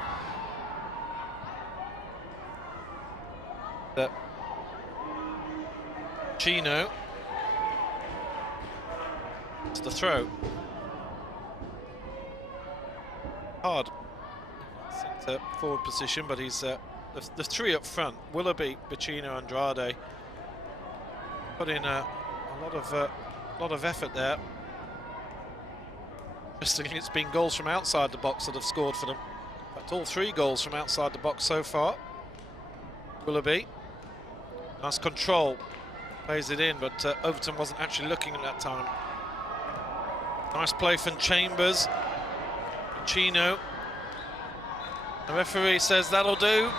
Chino. It's the throw. Hard. Centre forward position, but he's the three up front. Willoughby, Bacino, Andrade. Put in a lot of effort there. Interestingly, it's been goals from outside the box that have scored for them. In fact, all 3 goals from outside the box so far. Willoughby. Nice control. Plays it in, but Overton wasn't actually looking at that time. Nice play from Chambers. Chino. The referee says that'll do.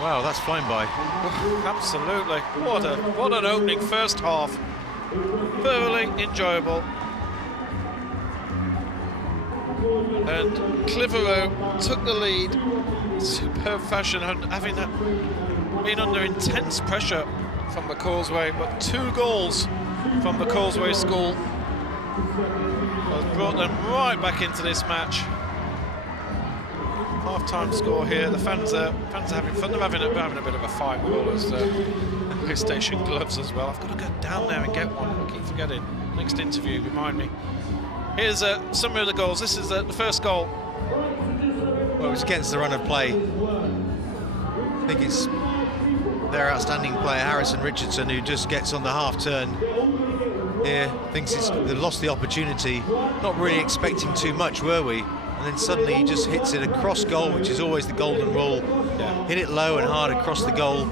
Wow, that's flown by. Absolutely. What an opening first half. Thoroughly enjoyable. And Clitheroe took the lead. Superb fashion, and having been under intense pressure from the Causeway, but 2 goals from the Causeway School has brought them right back into this match. Half-time score here. The fans are having fun. They're having a bit of a fight with all those PlayStation gloves as well. I've got to go down there and get one. I keep forgetting. Next interview, remind me. Here's a summary of the goals. This is the first goal. Well, it's against the run of play. I think it's their outstanding player, Harrison Richardson, who just gets on the half turn here. Thinks they've lost the opportunity. Not really expecting too much, were we? And then suddenly he just hits it across goal, which is always the golden rule. Yeah. Hit it low and hard across the goal.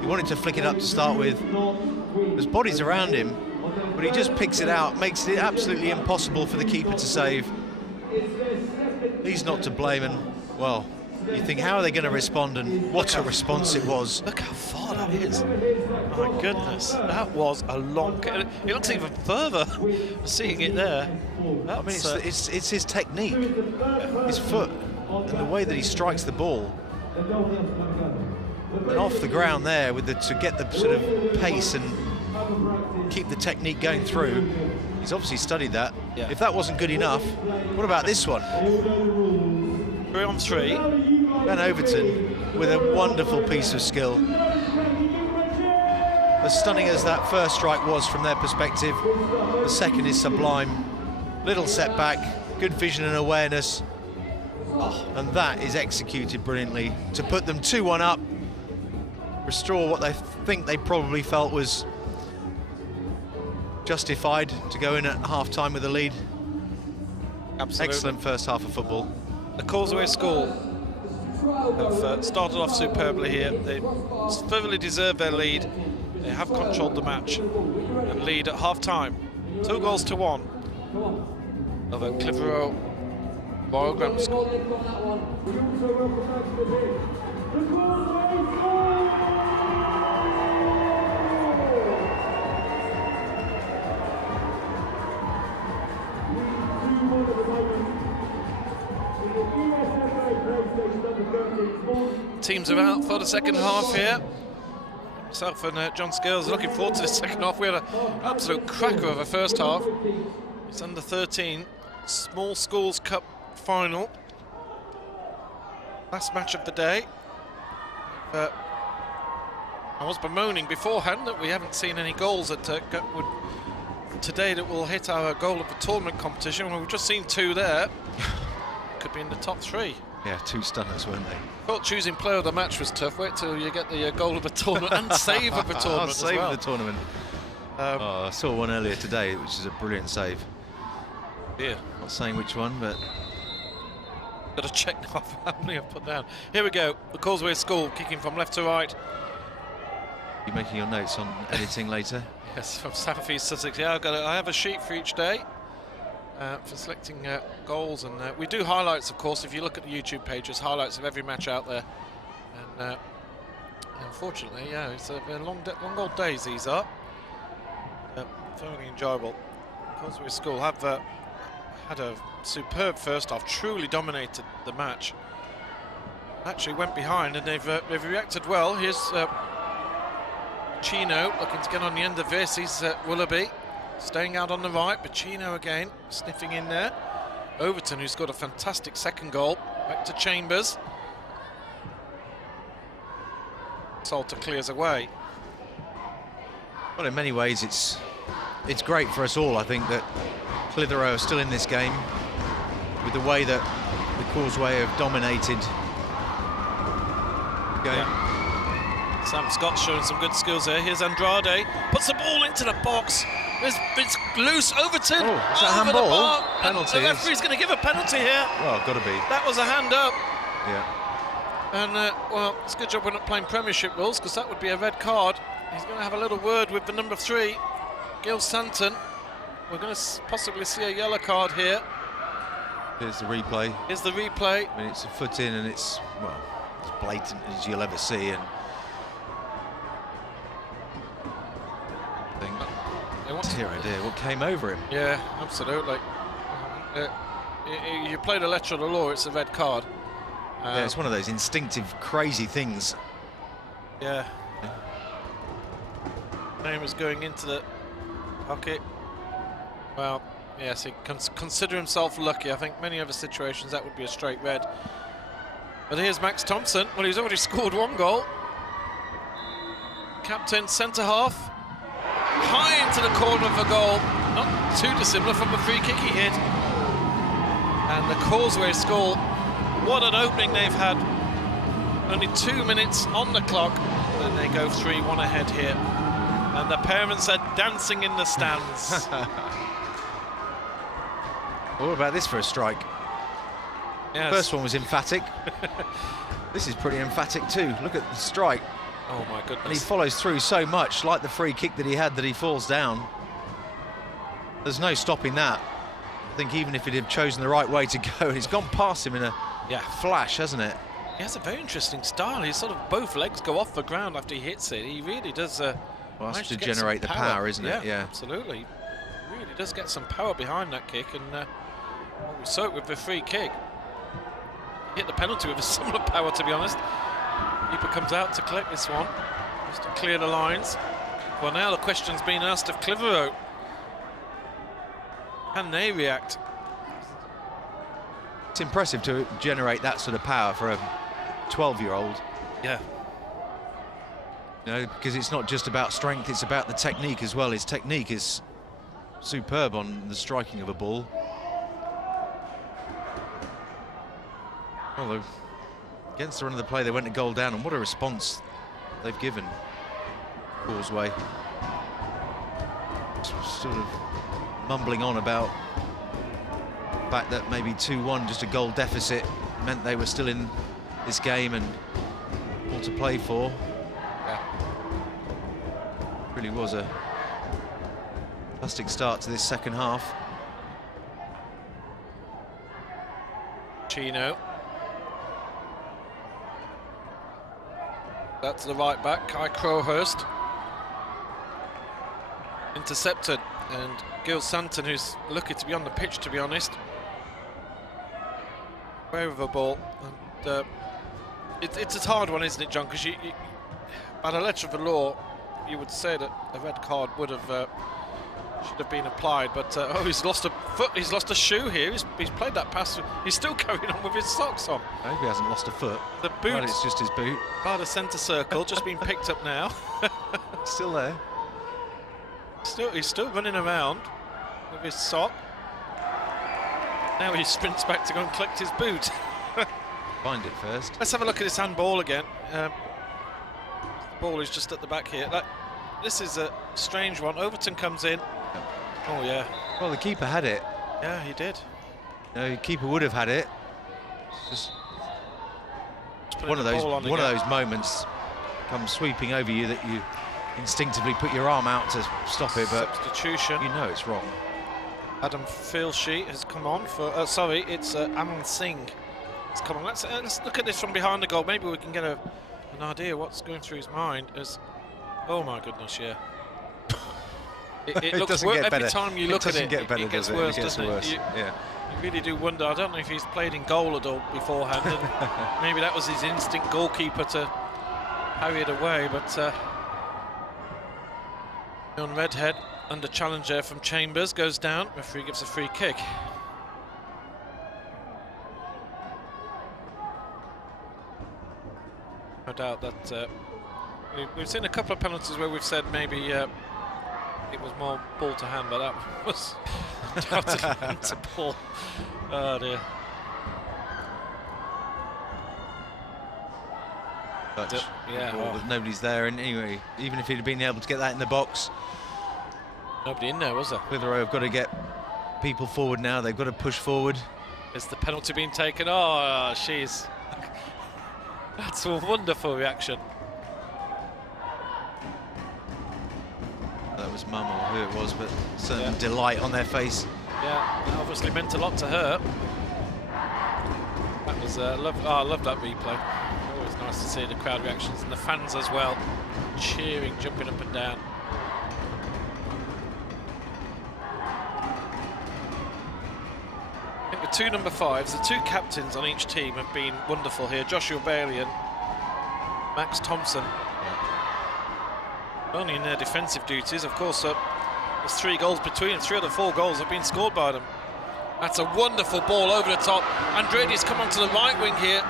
He wanted to flick it up to start with. There's bodies around him, but he just picks it out, makes it absolutely impossible for the keeper to save. He's not to blame, and well, you think, how are they going to respond? And what a response it was. Look how far that is. My goodness, that was a long... It looks even further, seeing it there. I mean, it's his technique, his foot, and the way that he strikes the ball. And off the ground there, to get the sort of pace and keep the technique going through. He's obviously studied that. Yeah. If that wasn't good enough, what about this one? 3 on 3. Ben Overton with a wonderful piece of skill. As stunning as that first strike was from their perspective, the second is sublime. Little setback, good vision and awareness. Oh, and that is executed brilliantly to put them 2-1 up, restore what they think they probably felt was justified to go in at half-time with a lead. Absolutely. Excellent first half of football. The Causeway School have started off superbly here. They thoroughly deserve their lead. They have controlled the match and lead at half-time. 2 goals to 1 over Clitheroe Royal Grammar School. Teams are out for the second half here. Myself and John Scales are looking forward to the second half. We had an absolute cracker of a first half. It's under 13 Small Schools Cup final. Last match of the day. I was bemoaning beforehand that we haven't seen any goals at Gutwood today that will hit our goal of the tournament competition. Well, we've just seen 2 there. Could be in the top 3. Yeah, 2 stunners, weren't they? Thought choosing player of the match was tough. Wait till you get the goal of the tournament and save of the tournament as well. Save of the tournament. I saw one earlier today, which is a brilliant save. Yeah. Not saying which one, but... Got to check now how many I've put down. Here we go. The Causeway School kicking from left to right. You're making your notes on editing later? Yes, from South East Sussex. Yeah, I have a sheet for each day. For selecting goals, and we do highlights, of course. If you look at the YouTube page, there's highlights of every match out there. And unfortunately, yeah, it's a long old days these are. Very enjoyable. Causeway School have had a superb first half, truly dominated the match. Actually went behind and they've reacted well. Here's Chino looking to get on the end of this. He's Willoughby staying out on the right, but Chino again sniffing in there. Overton, who's got a fantastic second goal, back to Chambers. Salter clears away. Well, in many ways, it's great for us all, I think, that Clitheroe are still in this game with the way that the Causeway have dominated. Yeah. Sam Scott's showing some good skills there. Here's Andrade, puts the ball into the box. It's loose. Overton is that over handball? the bar. Penalty. The referee's going to give a penalty here. Well, got to be. That was a hand up. Yeah. And well, it's a good job we're not playing Premiership rules, because that would be a red card. He's going to have a little word with the number 3, Gil Santon. We're going to possibly see a yellow card here. Here's the replay. Here's the replay. I mean, it's a foot in, and it's, well, as blatant as you'll ever see. And dear, oh dear, what came over him? Yeah, absolutely. You play the letter of the law, it's a red card. Yeah, it's one of those instinctive, crazy things. Yeah. Name is going into the pocket. Well, yes, he can consider himself lucky. I think many other situations that would be a straight red. But here's Max Thompson. Well, he's already scored 1 goal. Captain, centre half. High into the corner of the goal. Not too dissimilar from the free kick he hit. And the Causeway School, what an opening they've had. Only 2 minutes on the clock. Then they go 3-1 ahead here. And the parents are dancing in the stands. What about this for a strike? Yes. First one was emphatic. This is pretty emphatic too. Look at the strike. Oh my goodness. And he follows through so much, like the free kick that he had, that he falls down. There's no stopping that. I think even if he'd have chosen the right way to go, and it's gone past him in a flash, hasn't it? He has a very interesting style. He's sort of both legs go off the ground after he hits it. He really does. Well, that's to generate the power, isn't it? Yeah, absolutely. He really does get some power behind that kick, and well, we saw it with the free kick. He hit the penalty with a similar power, to be honest. Keeper comes out to collect this one, just to clear the lines. Well, now the question's been asked of Clitheroe. Can they react? It's impressive to generate that sort of power for a 12-year-old. Yeah. You know, because it's not just about strength, it's about the technique as well. His technique is superb on the striking of a ball. Although, against the run of the play, they went a goal down, and what a response they've given Causeway. Sort of mumbling on about the fact that maybe 2-1, just a goal deficit, meant they were still in this game and all to play for. Yeah. Really was a fantastic start to this second half. Chino. That's the right back, Kai Crowhurst. Intercepted, and Gil Santon, who's lucky to be on the pitch, to be honest. Away with the ball. And, it's a hard one, isn't it, John? Because by the letter of the law, you would say that a red card would have should have been applied, but oh, he's lost a foot. He's lost a shoe here. He's played that pass. He's still carrying on with his socks on. I hope he hasn't lost a foot. The boot. Well, it's just his boot. By the centre circle, just been picked up now. Still there. He's still running around with his sock. Now he sprints back to go and collect his boot. Find it first. Let's have a look at this handball again. The ball is just at the back here. This is a strange one. Overton comes in. Oh yeah. Well, the keeper had it. Yeah, he did. No, the keeper would have had it. It's just one of those moments comes sweeping over you that you instinctively put your arm out to stop it, but substitution. You know it's wrong. Adam Filshi has come on for. Sorry, it's Aman Singh Come on, let's look at this from behind the goal. Maybe we can get an idea what's going through his mind. Oh my goodness, yeah. It looks doesn't worse get better. every time you look at it. It Gets worse, doesn't it? You really do wonder. I don't know if he's played in goal at all beforehand, and maybe that was his instinct goalkeeper to parry it away. But on Redhead under challenge there from Chambers goes down. Referee gives a free kick. No doubt that we've seen a couple of penalties where we've said maybe it was more ball to hand, but that was undoubtedly hand to ball. Oh dear. Yeah, well, nobody's there, and anyway, even if he'd have been able to get that in the box, nobody in there, was there? Clitheroe have got to get people forward now. They've got to push forward. Is the penalty being taken? Oh, she's. That's a wonderful reaction. That was Mum or who it was, but certain delight on their face. Yeah, it obviously meant a lot to her. That was I love that replay. Always nice to see the crowd reactions and the fans as well, cheering, jumping up and down. I think the two number 5s, the two captains on each team have been wonderful here. Joshua Bailey and Max Thompson. Only in their defensive duties, of course. There's 3 goals between them. 3 of the 4 goals have been scored by them. That's a wonderful ball over the top. Andrade's come onto the right wing here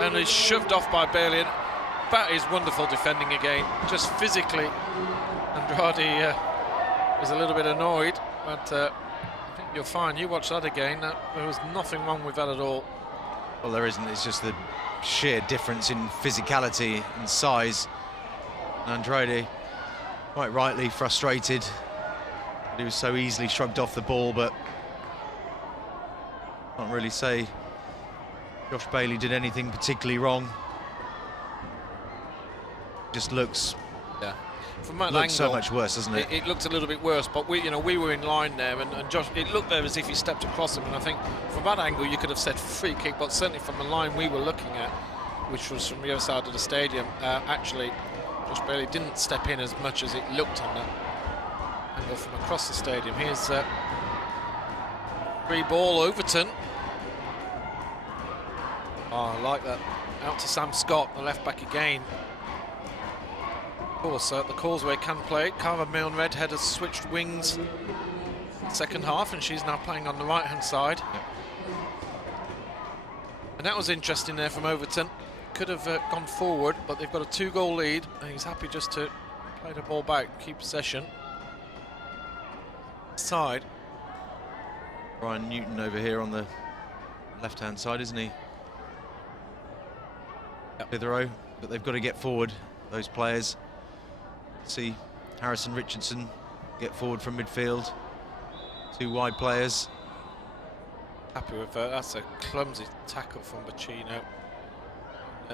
and is shoved off by Bailey. That is wonderful defending again. Just physically, Andrade is a little bit annoyed, but I think you're fine. You watch that again. There was nothing wrong with that at all. Well, there isn't. It's just the sheer difference in physicality and size. Andrade, quite rightly frustrated. He was so easily shrugged off the ball, but can't really say Josh Bailey did anything particularly wrong. Just looks from that angle, so much worse, doesn't it? It looked a little bit worse, but we were in line there, and Josh, it looked there as if he stepped across him, and I think from that angle you could have said free kick, but certainly from the line we were looking at, which was from the other side of the stadium, actually Josh Bailey didn't step in as much as it looked on that angle from across the stadium. Here's free ball, Overton. Oh, I like that. Out to Sam Scott, the left back again. Of course, the Causeway can play. Cara Milne Redhead has switched wings second half, and she's now playing on the right-hand side. Yep. And that was interesting there from Overton. Could have gone forward, but they've got a 2-goal lead, and he's happy just to play the ball back, keep possession. Side. Brian Newton over here on the left-hand side, isn't he? Yep. Clitheroe, but they've got to get forward, those players. See Harrison Richardson get forward from midfield. 2 wide players. Happy with that. That's a clumsy tackle from Bacino.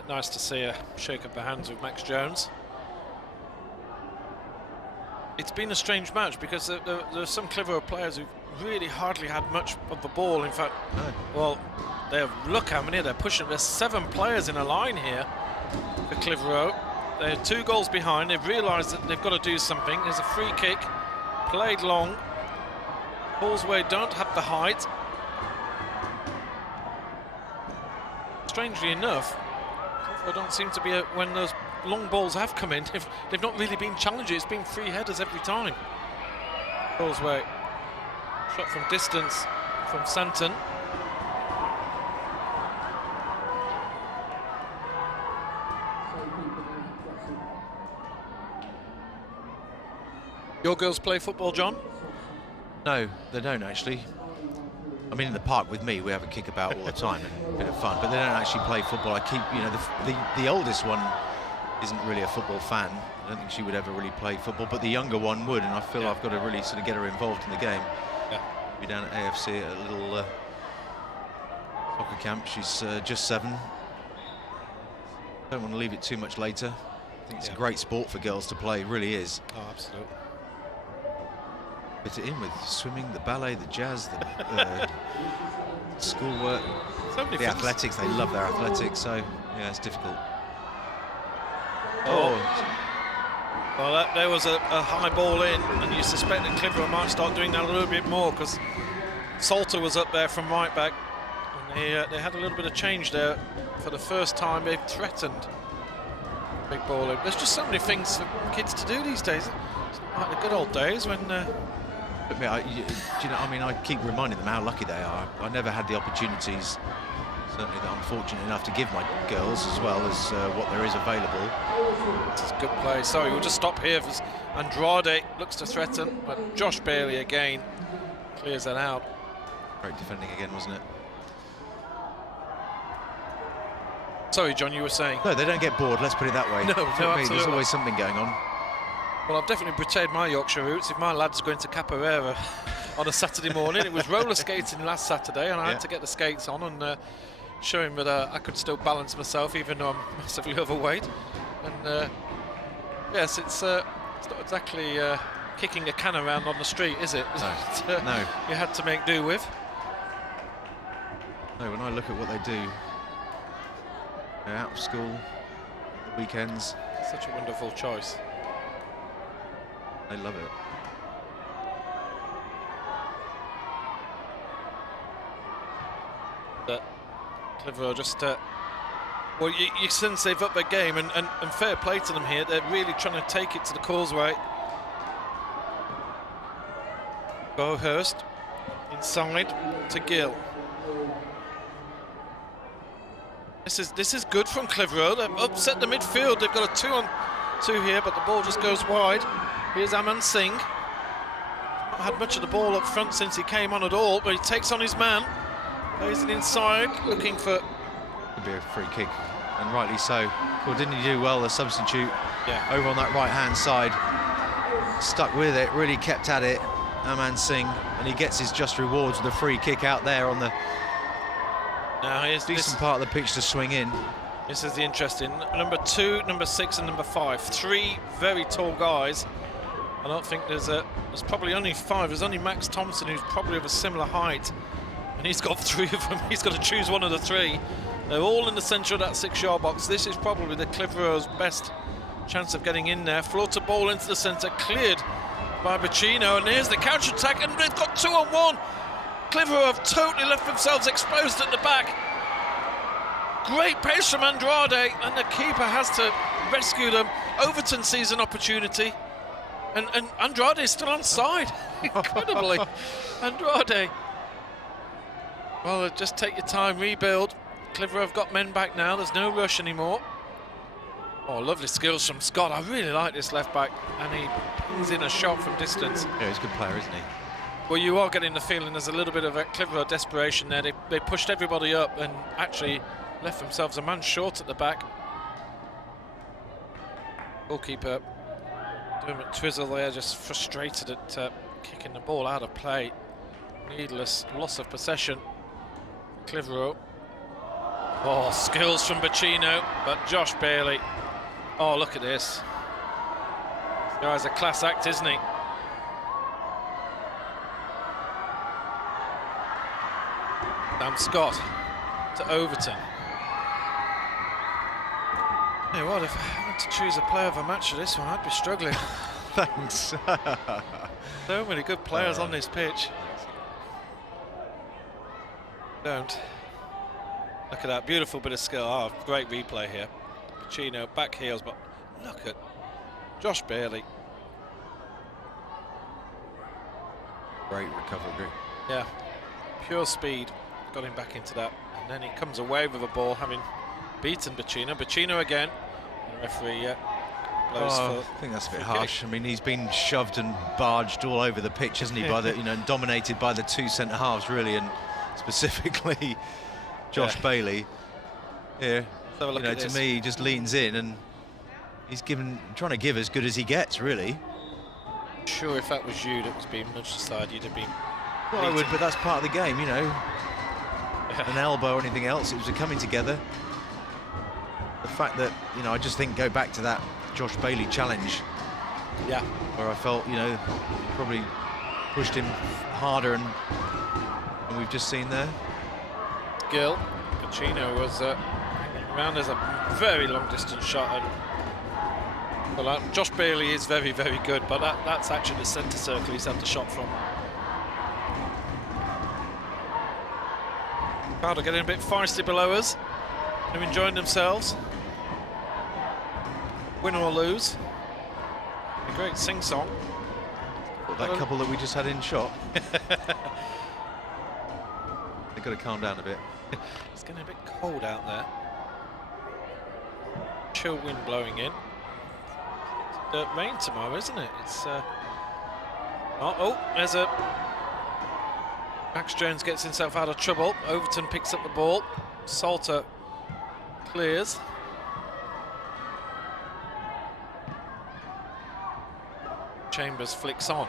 Nice to see a shake of the hands with Max Jones. It's been a strange match because there are some Clitheroe players who really hardly had much of the ball. In fact, well, look how many they're pushing. There's 7 players in a line here for Clitheroe. They're 2 goals behind. They've realised that they've got to do something. There's a free kick, played long. Causeway don't have the height. Strangely enough, Clitheroe don't seem to be when those long balls have come in. They've not really been challenging. It's been free headers every time. Causeway, shot from distance from Santon. Your girls play football, John? No, they don't actually. I mean, in the park with me, we have a kickabout all the time and a bit of fun, but they don't actually play football. I keep, you know, the oldest one isn't really a football fan. I don't think she would ever really play football, but the younger one would, and I feel I've got to really sort of get her involved in the game. Yeah. Be down at AFC at a little soccer camp. She's just 7. Don't want to leave it too much later. I think it's a great sport for girls to play, it really is. Oh, absolutely. fit it in with swimming, the ballet, the jazz, the schoolwork, So many the things. athletics. They love their athletics, so yeah, it's difficult. Well, there was a high ball in, and you suspect that Clitheroe might start doing that a little bit more, because Salter was up there from right back, and they had a little bit of change there. For the first time, they've threatened big ball in. There's just so many things for kids to do these days. It's not like the good old days when... do you know, I mean, I keep reminding them how lucky they are. I never had the opportunities, certainly that I'm fortunate enough to give my girls, as well as what there is available. This is good play. Sorry, we'll just stop here. As Andrade looks to threaten, but Josh Bailey again clears that out. Great defending again, wasn't it? Sorry, John, you were saying? No, they don't get bored, let's put it that way. No, There's absolutely. always something going on. Well, I've definitely retained my Yorkshire roots. If my lad's going to Capoeira on a Saturday morning, it was roller skating last Saturday, and I had to get the skates on and show him that I could still balance myself, even though I'm massively overweight. And yes, it's not exactly kicking a can around on the street, is it? No, no. You had to make do with. No, when I look at what they do, they're out of school, the weekends, Such a wonderful choice. they love it. But Clitheroe just... well, you sense they've upped their game, and fair play to them here. They're really trying to take it to the Causeway. Bowhurst inside to Gill. This is good from Clitheroe. They've upset the midfield. They've got a 2-on-2 here, but the ball just goes wide. Here's Aman Singh. Not had much of the ball up front since he came on at all, but he takes on his man. Plays it inside, looking for... Could be a free kick, and rightly so. Well, didn't he do well, the substitute? Yeah. Over on that right-hand side. Stuck with it, really kept at it, Aman Singh, and he gets his just rewards with a free kick out there on the Now here's decent part of the pitch to swing in. This is the interesting. Number 2, number 6, and number 5. 3 very tall guys. I don't think there's probably only 5. There's only Max Thompson, who's probably of a similar height, and he's got 3 of them. He's got to choose one of the 3. They're all in the centre of that 6-yard box. This is probably the Clitheroe's best chance of getting in there. Floater ball into the centre, cleared by Bacino, and here's the counter attack, and they've got 2-on-1. Clitheroe have totally left themselves exposed at the back. Great pace from Andrade, and the keeper has to rescue them. Overton sees an opportunity, and Andrade is still onside. Incredibly, Andrade. Well, just take your time, rebuild. Clitheroe have got men back now. There's no rush anymore. Oh, lovely skills from Scott. I really like this left back, and he pins in a shot from distance. Yeah, he's a good player, isn't he? Well, you are getting the feeling there's a little bit of a Clitheroe desperation there. They pushed everybody up and actually left themselves a man short at the back. Goalkeeper Dermot Twizzle there, just frustrated at kicking the ball out of play. Needless loss of possession. Clitheroe. Oh, skills from Bacino, but Josh Bailey. Oh, look at this. This guy's a class act, isn't he? Sam Scott to Overton. Hey, what if I had to choose a player of a match for this one? I'd be struggling. Thanks. So many good players on this pitch. Don't. Look at that beautiful bit of skill. Oh, great replay here. Pacino back heels, but look at Josh Bailey. Great recovery. Yeah, pure speed got him back into that, and then he comes away with a ball, having beaten Bacino. Bacino again. The referee blows for. I think that's a bit free harsh. kick. I mean, he's been shoved and barged all over the pitch, hasn't he? By the, dominated by the 2 centre halves, really, and specifically Josh Bailey. Yeah, Let's have a look at to this. me, he just leans in and he's trying to give as good as he gets, really. Sure, if that was you that was being nudged aside, you'd have been. Well, I would, but that's part of the game, An elbow or anything else, it was a coming together. The fact that, I just think go back to that Josh Bailey challenge. Yeah. Where I felt, probably pushed him harder, and we've just seen there. Gill. Pacino was hanging around. There's a very long distance shot, and well, Josh Bailey is very, very good, but that's actually the centre circle he's had the shot from. Crowd are getting a bit feisty below us. They're enjoying themselves. Win or lose. A great sing-song. That couple that we just had in shot. They've got to calm down a bit. It's getting a bit cold out there. Chill wind blowing in. It's rain tomorrow, isn't it? It's oh, there's a Max Jones gets himself out of trouble. Overton picks up the ball. Salter clears. Chambers flicks on.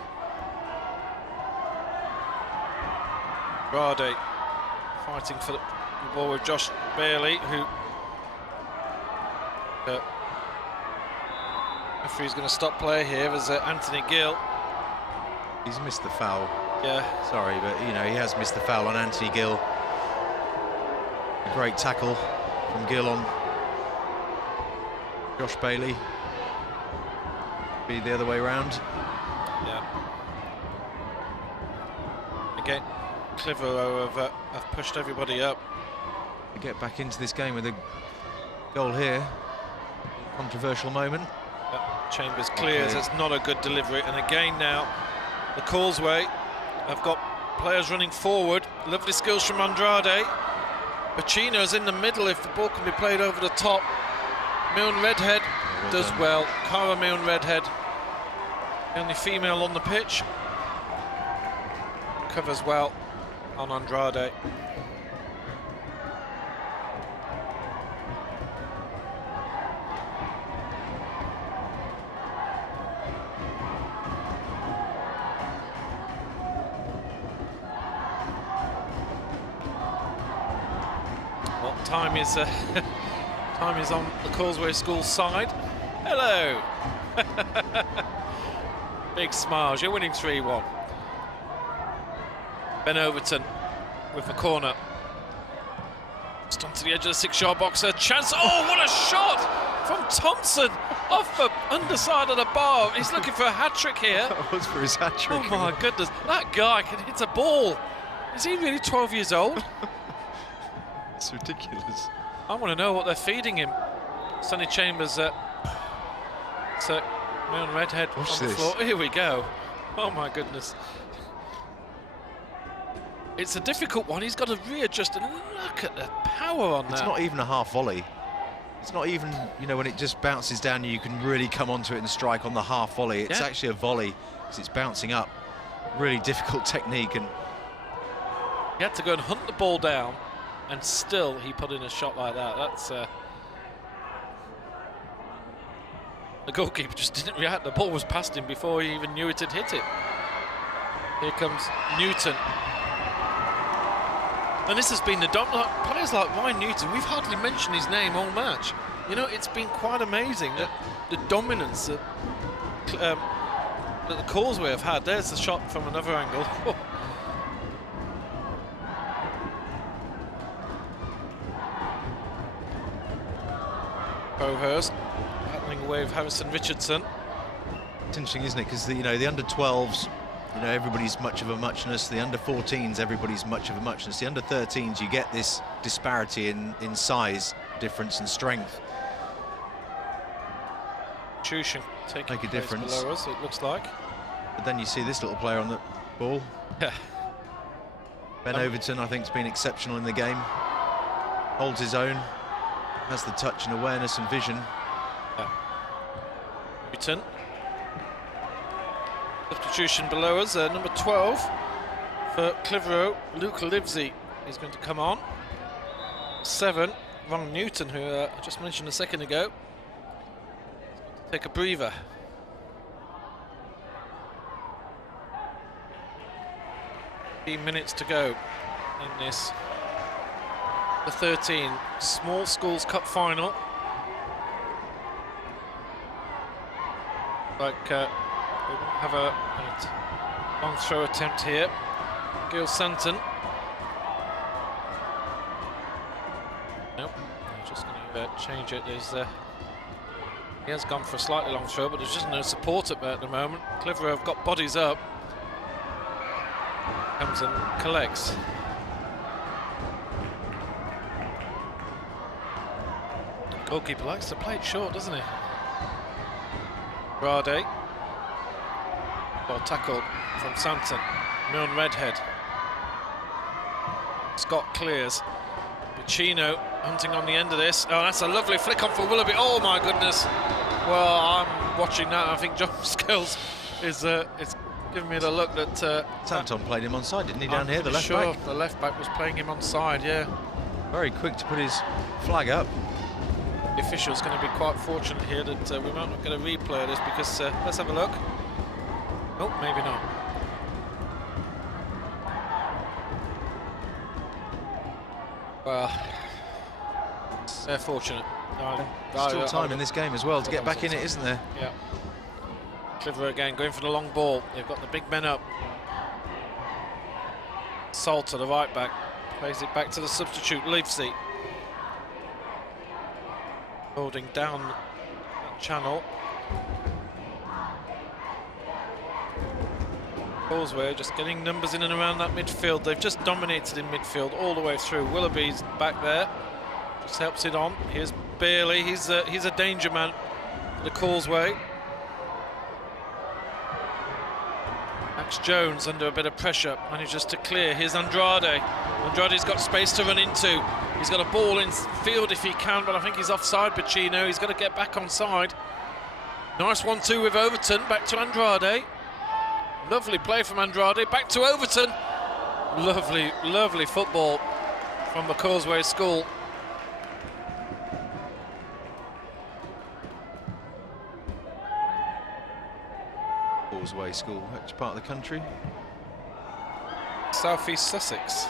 Rade fighting for the ball with Josh Bailey, who referee's going to stop play here as Anthony Gill. He's missed the foul. Yeah. Sorry, but you know, he has missed the foul on Anthony Gill. A great tackle from Gill on Josh Bailey. Be the other way round. Yeah. Again, Clitheroe have pushed everybody up. To get back into this game with a goal here. Controversial moment. Yep. Chambers clears. It's not a good delivery. And again now, the Causeway have got players running forward. Lovely skills from Andrade. Pacino's in the middle if the ball can be played over the top. Milne Redhead does well. Cara Milne Redhead, the only female on the pitch, covers well on Andrade. Well, time is time is on the Causeway School side. Hello. Big smiles. You're winning 3-1. Ben Overton with the corner. Just onto the edge of the 6-yard box. A chance. Oh, what a shot from Thompson off the underside of the bar. He's looking for a hat-trick here. That was for his hat-trick. Oh my goodness. That guy can hit a ball. Is he really 12 years old? It's ridiculous. I want to know what they're feeding him. Sonny Chambers, Milne Redhead Watch on the this. floor. Here we go. Oh my goodness. It's a difficult one. He's got to readjust, and look at the power on that. It's not even a half volley. It's not even, you know, when it just bounces down, you can really come onto it and strike on the half volley. It's actually a volley because it's bouncing up. Really difficult technique, and he had to go and hunt the ball down, and still he put in a shot like that. That's the goalkeeper just didn't react. The ball was past him before he even knew it had hit it. Here comes Newton. And this has been the players like Ryan Newton. We've hardly mentioned his name all match. You know, it's been quite amazing that the dominance that the Causeway have had. There's the shot from another angle. Crowhurst battling away with Harrison Richardson. it's interesting, isn't it? Because you know, the under-12s, you know, everybody's much of a muchness. The under-14s, everybody's much of a muchness. The under-13s, you get this disparity in size difference and strength. Schoo taking Make a difference below us, it looks like. But then you see this little player on the ball. Yeah. Ben Overton, I think, has been exceptional in the game. Holds his own, has the touch and awareness and vision. Newton. Substitution below us, number 12 for Clitheroe, Luke Livesey is going to come on. 7, Ron Newton, who I just mentioned a second ago. Take a breather. Minutes to go in this, the 13 Small Schools Cup final. Like we have a minute. Long throw attempt here. Gil Santon. Nope, they're just going to change it. He has gone for a slightly long throw, but there's just no support up there at the moment. Clitheroe have got bodies up. Comes and collects. Goalkeeper likes to play it short, doesn't he? Rade. Well tackled from Santon. Milne Redhead. Scott clears. Bacino hunting on the end of this. Oh, that's a lovely flick on for Willoughby. Oh my goodness. Well, I'm watching that. I think John Scales is giving me the look that Santon played him onside, didn't he, down here, the left back? The left back was playing him onside, yeah. Very quick to put his flag up. The official's going to be quite fortunate here that we might not get a replay of this because let's have a look. Oh, maybe not. Well, they're fortunate. Still time in this game as well to get back in it, isn't there? Yeah. Clitheroe again going for the long ball. They've got the big men up. Salter, the right back, plays it back to the substitute, Leafsey. Holding down that channel. Causeway just getting numbers in and around that midfield. They've just dominated in midfield all the way through. Willoughby's back there, just helps it on. Here's Bailey. He's a danger man for the Causeway. Max Jones under a bit of pressure, manages to clear. Here's Andrade. Andrade's got space to run into. He's got a ball in field if he can, but I think he's offside. Bacino, he's got to get back on side. Nice 1-2 with Overton. Back to Andrade. Lovely play from Andrade. Back to Overton. Lovely, lovely football from the Causeway School. Causeway School, which part of the country? South East Sussex.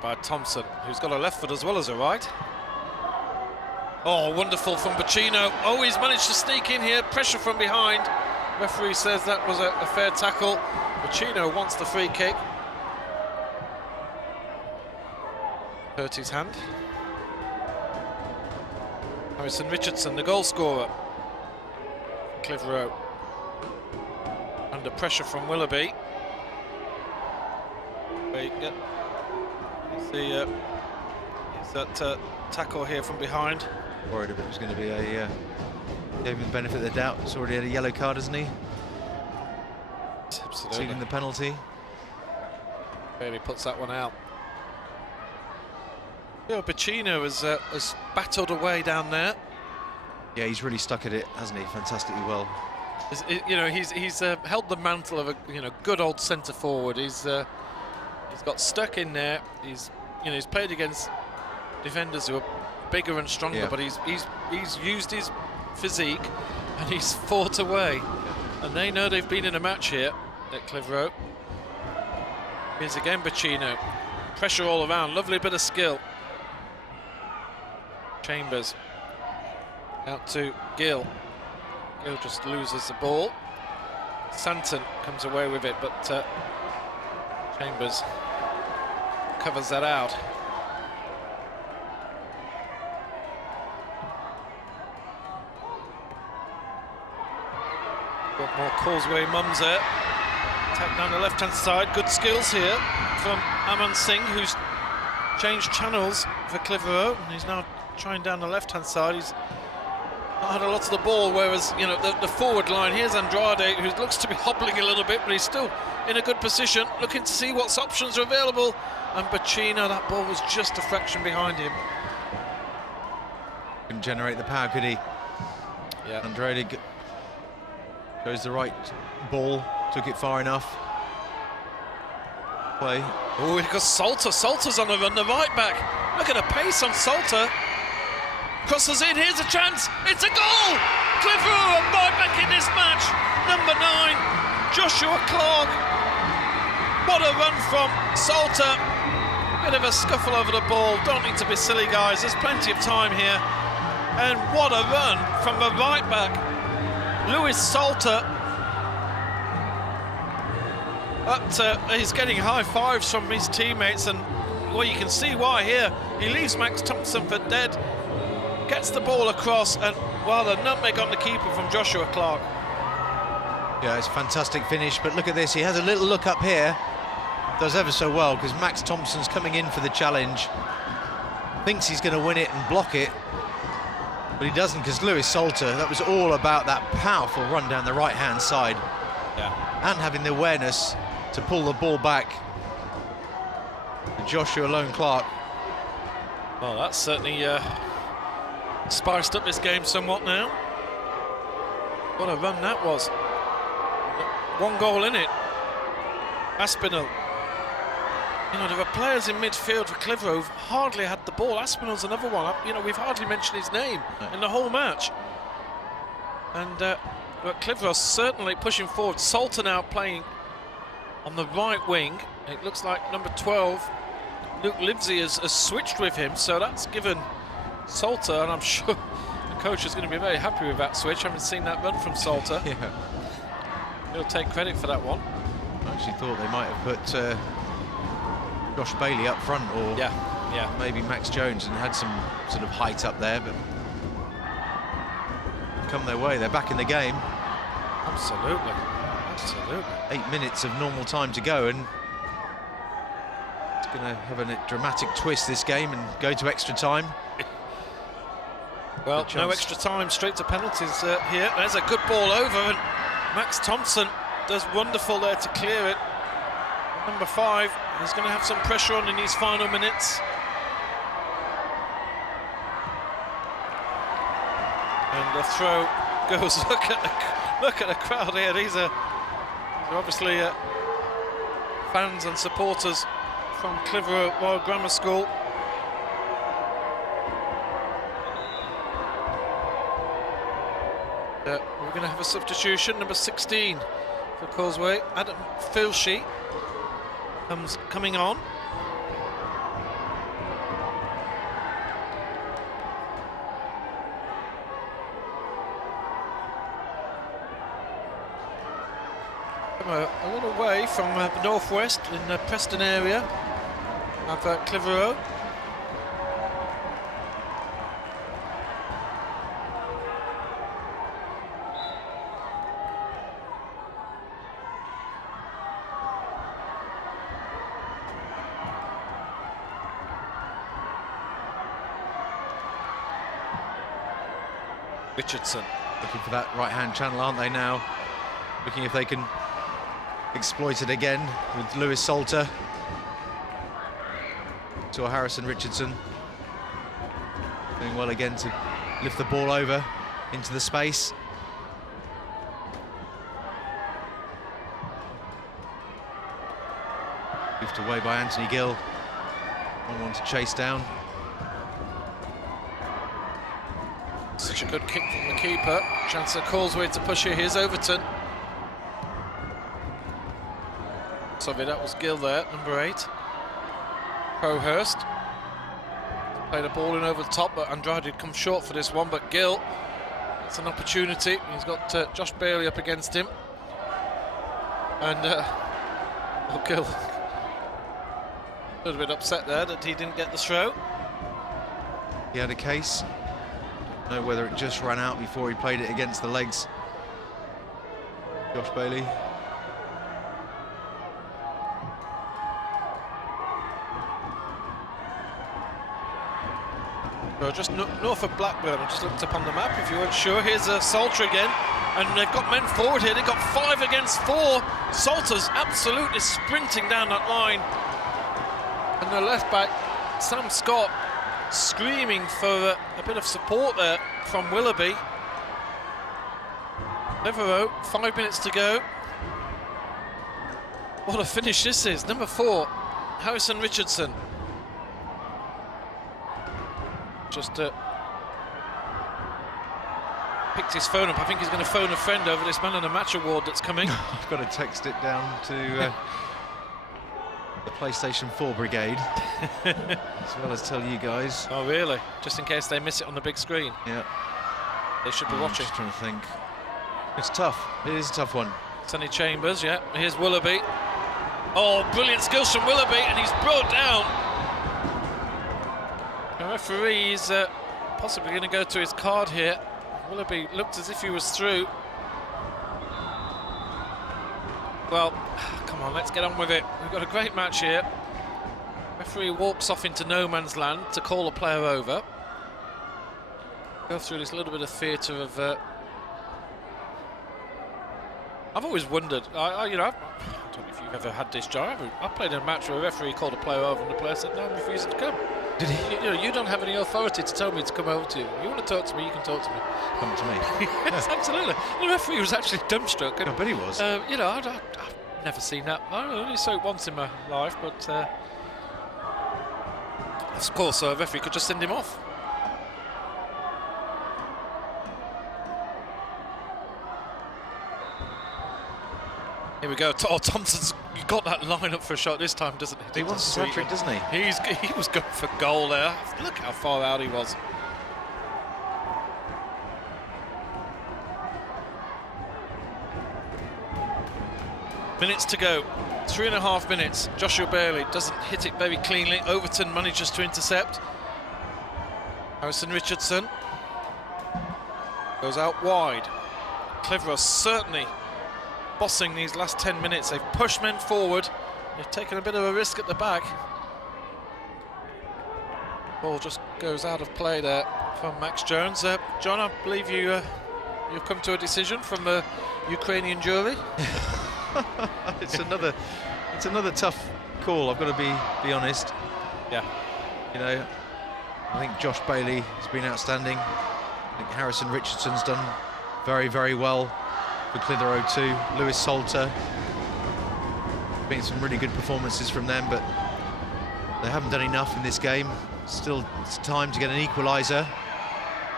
By Thompson, who's got a left foot as well as a right. Oh, wonderful from Bacino. Oh, he's managed to sneak in here. Pressure from behind. Referee says that was a fair tackle. Bacino wants the free kick. Hurt his hand. Harrison Richardson, the goal scorer. Clitheroe. Under pressure from Willoughby. Yep. Is that tackle here from behind. Worried if it was going to be a gave him the benefit of the doubt. He's already had a yellow card, hasn't he? Absolutely. Taking the penalty. Really puts that one out. Yeah, Bacino has battled away down there. Yeah, he's really stuck at it, hasn't he? Fantastically well. He's held the mantle of a good old centre forward. He's got stuck in there. He's played against defenders who are bigger and stronger, but he's used his physique and he's fought away. And they know they've been in a match here at Clitheroe. Here's again Bacino. Pressure all around. Lovely bit of skill. Chambers out to Gill. Gill just loses the ball. Santon comes away with it, but Chambers covers that out. Got more Causeway mums there. Attack down the left-hand side. Good skills here from Aman Singh, who's changed channels for Clitheroe, and he's now trying down the left-hand side. He's not had a lot of the ball, whereas the forward line, here's Andrade, who looks to be hobbling a little bit, but he's still in a good position, looking to see what options are available. And Bacino, that ball was just a fraction behind him. Couldn't generate the power, could he? Yeah. Andrade goes the right ball, took it far enough. Play. Oh, because Salter's on the run, the right back. Look at the pace on Salter. Crosses in, here's a chance, it's a goal! Clitheroe are right back in this match. Number 9, Joshua Clark. What a run from Salter. Bit of a scuffle over the ball. Don't need to be silly, guys. There's plenty of time here. And what a run from the right back. Lewis Salter. He's getting high fives from his teammates, and well, you can see why here. He leaves Max Thompson for dead, gets the ball across, and well, the nutmeg on the keeper from Joshua Clark. Yeah, it's a fantastic finish, but look at this. He has a little look up here. Does ever so well, because Max Thompson's coming in for the challenge. Thinks he's going to win it and block it, but he doesn't, because Lewis Salter, that was all about that powerful run down the right-hand side. Yeah. And having the awareness to pull the ball back to Joshua Lone Clark. Well, that's certainly spiced up this game somewhat now. What a run that was. 1 goal in it. Aspinall. You know, there are players in midfield for Clitheroe who've hardly had the ball. Aspinall's another one. You know, we've hardly mentioned his name in the whole match. And but Clitheroe certainly pushing forward. Salter now playing on the right wing. It looks like number 12, Luke Livesey, has switched with him, so that's given Salter, and I'm sure the coach is going to be very happy with that switch. I haven't seen that run from Salter. Yeah. He'll take credit for that one. I actually thought they might have put Josh Bailey up front, or maybe Max Jones, and had some sort of height up there, but come their way. They're back in the game. Absolutely. 8 minutes of normal time to go, and it's going to have a dramatic twist, this game, and go to extra time. Well, no extra time, straight to penalties here. There's a good ball over, and Max Thompson does wonderful there to clear it. Number 5 is going to have some pressure on in these final minutes. And the throw goes. Look at the crowd here. These are obviously fans and supporters from Clitheroe Royal Grammar School. We're going to have a substitution. Number 16 for Causeway, Adam Filshy, coming on. A little way from the northwest in the Preston area of Clitheroe. Richardson. Looking for that right-hand channel, aren't they now? Looking if they can exploit it again with Lewis Salter. To Harrison Richardson. Doing well again to lift the ball over into the space. Moved away by Anthony Gill. 1-1 to chase down. Such a good kick from the keeper. Chance at Causeway to push here. Here's Overton. Sorry, that was Gill there, number 8. Crowhurst. Played a ball in over the top, but Andrade had come short for this one. But Gill, it's an opportunity. He's got Josh Bailey up against him. And, well, Gill, a little bit upset there that he didn't get the throw. He had a case. Don't know whether it just ran out before he played it against the legs. Josh Bailey. Well, just north of Blackburn. I just looked up on the map if you weren't sure. Here's Salter again, and they've got men forward here. They've got 5 against 4. Salter's absolutely sprinting down that line. And the left back, Sam Scott, screaming for a bit of support there from Willoughby. Clitheroe, 5 minutes to go. What a finish this is. Number 4, Harrison Richardson. Just picked his phone up. I think he's going to phone a friend over this Man of the Match award that's coming. I've got to text it down to the PlayStation 4 brigade, as well as tell you guys. Oh, really? Just in case they miss it on the big screen? Yeah. They should be watching. Just trying to think. It's tough. It is a tough one. Sonny Chambers, yeah. Here's Willoughby. Oh, brilliant skills from Willoughby, and he's brought down. The referee is possibly going to go to his card here. Willoughby looked as if he was through. Well, come on, let's get on with it. We've got a great match here. Referee walks off into no man's land to call a player over. Go through this little bit of theatre of... I've always wondered, I don't know if you've ever had this job. I played in a match where a referee called a player over and the player said, no, I'm refusing to come. Did he? You don't have any authority to tell me to come over to you. You want to talk to me, you can talk to me. Come to me. Yes, absolutely. The referee was actually dumbstruck. I bet he was. I've never seen that. I only saw it once in my life, but of course, a referee could just send him off. Here we go. Thompson's got that line up for a shot this time, doesn't he? He wants a hat-trick, doesn't he? He was going for goal there. Look how far out he was. Minutes to go. 3.5 minutes. Joshua Bailey doesn't hit it very cleanly. Overton manages to intercept. Harrison Richardson goes out wide. Clitheroe certainly bossing these last 10 minutes. They've pushed men forward. They've taken a bit of a risk at the back. Ball just goes out of play there from Max Jones. John, I believe you've come to a decision from the Ukrainian jury. It's another tough call. I've got to be honest. Yeah. I think Josh Bailey has been outstanding. I think Harrison Richardson's done very, very well for Clitheroe too. Lewis Salter, been some really good performances from them, but they haven't done enough in this game. Still, it's time to get an equaliser,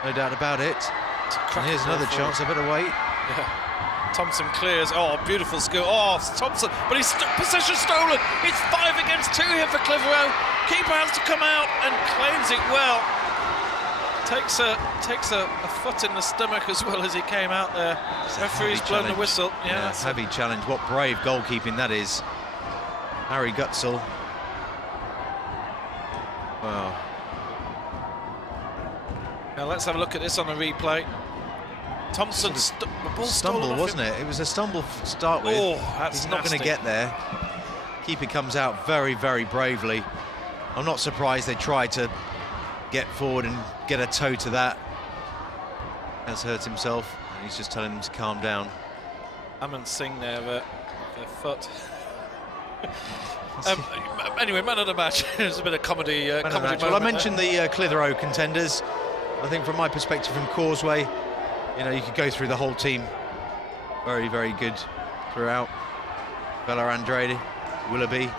no doubt about it. And here's another chance. I better wait. Yeah. Thompson clears. Oh, beautiful skill. Oh, Thompson, but he's possession stolen. It's 5 against 2 here for Clitheroe. Keeper has to come out and claims it well. Takes a foot in the stomach as well as he came out there. Referee's blown the whistle. Yeah, heavy challenge. What brave goalkeeping that is. Harry Gutzel. Wow. Now let's have a look at this on the replay. Thompson, the ball stumble, wasn't it? It was a stumble to start with. Oh, that's He's not going to get there. Keeper comes out very, very bravely. I'm not surprised they tried to get forward and get a toe to that. Has hurt himself, and he's just telling him to calm down. Aman Singh there, their foot. Anyway, man of the match. There's a bit of comedy. Well, I mentioned the Clitheroe contenders. I think from my perspective from Causeway, you could go through the whole team. Very, very good throughout. Bella Andrade, Willoughby,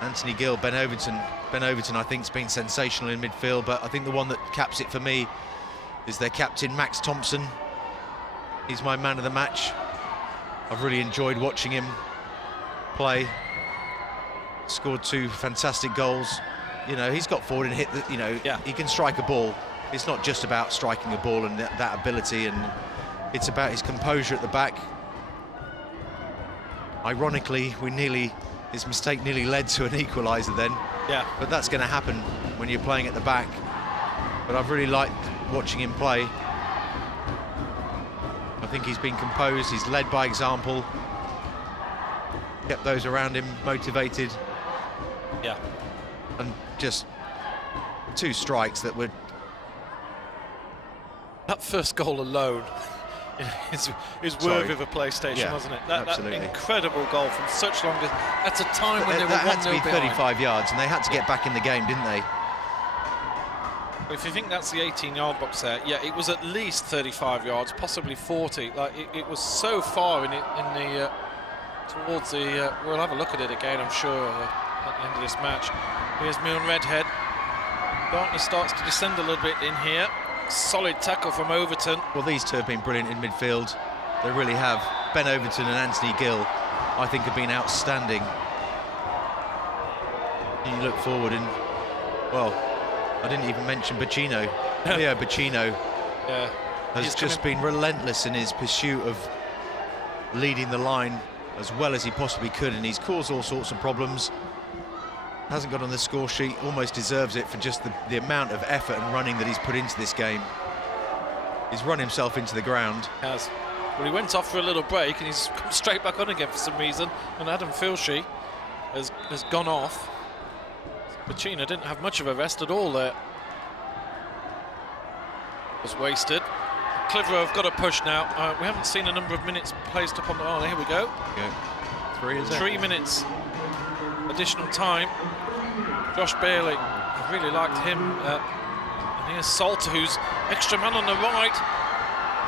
Anthony Gill, Ben Overton. Ben Overton, I think, has been sensational in midfield, but I think the one that caps it for me is their captain, Max Thompson. He's my man of the match. I've really enjoyed watching him play. Scored 2 fantastic goals. He's got forward and hit the, he can strike a ball. It's not just about striking a ball and that ability, and it's about his composure at the back. Ironically, his mistake nearly led to an equaliser then. Yeah. But that's going to happen when you're playing at the back. But I've really liked watching him play. I think he's been composed, he's led by example, kept those around him motivated. Yeah. And just 2 strikes that were... That first goal alone is worthy of a PlayStation, wasn't it? That incredible goal from such long distance at a time when they were 1-0 behind. That had to be 35 yards, and they had to get back in the game, didn't they? If you think that's the 18-yard box there, yeah, it was at least 35 yards, possibly 40. Like it was so far towards the. We'll have a look at it again, I'm sure, at the end of this match. Here's Milne Redhead. Darkness starts to descend a little bit in here. Solid tackle from Overton. Well, these 2 have been brilliant in midfield. They really have. Ben Overton and Anthony Gill, I think, have been outstanding. You look forward and, well, I didn't even mention Bacino. Leo Bacino has just been relentless in his pursuit of leading the line as well as he possibly could, and he's caused all sorts of problems. Hasn't got on the score sheet, almost deserves it for just the amount of effort and running that he's put into this game. He's run himself into the ground. Has. Well, he went off for a little break and he's come straight back on again for some reason, and Adam Filshy has gone off. Bacino didn't have much of a rest at all there. Was wasted. Clitheroe have got to push now. We haven't seen a number of minutes placed up on the... Oh, here we go. 3 minutes. Additional time. Josh Bailey, I really liked him. And here's Salter, who's extra man on the right.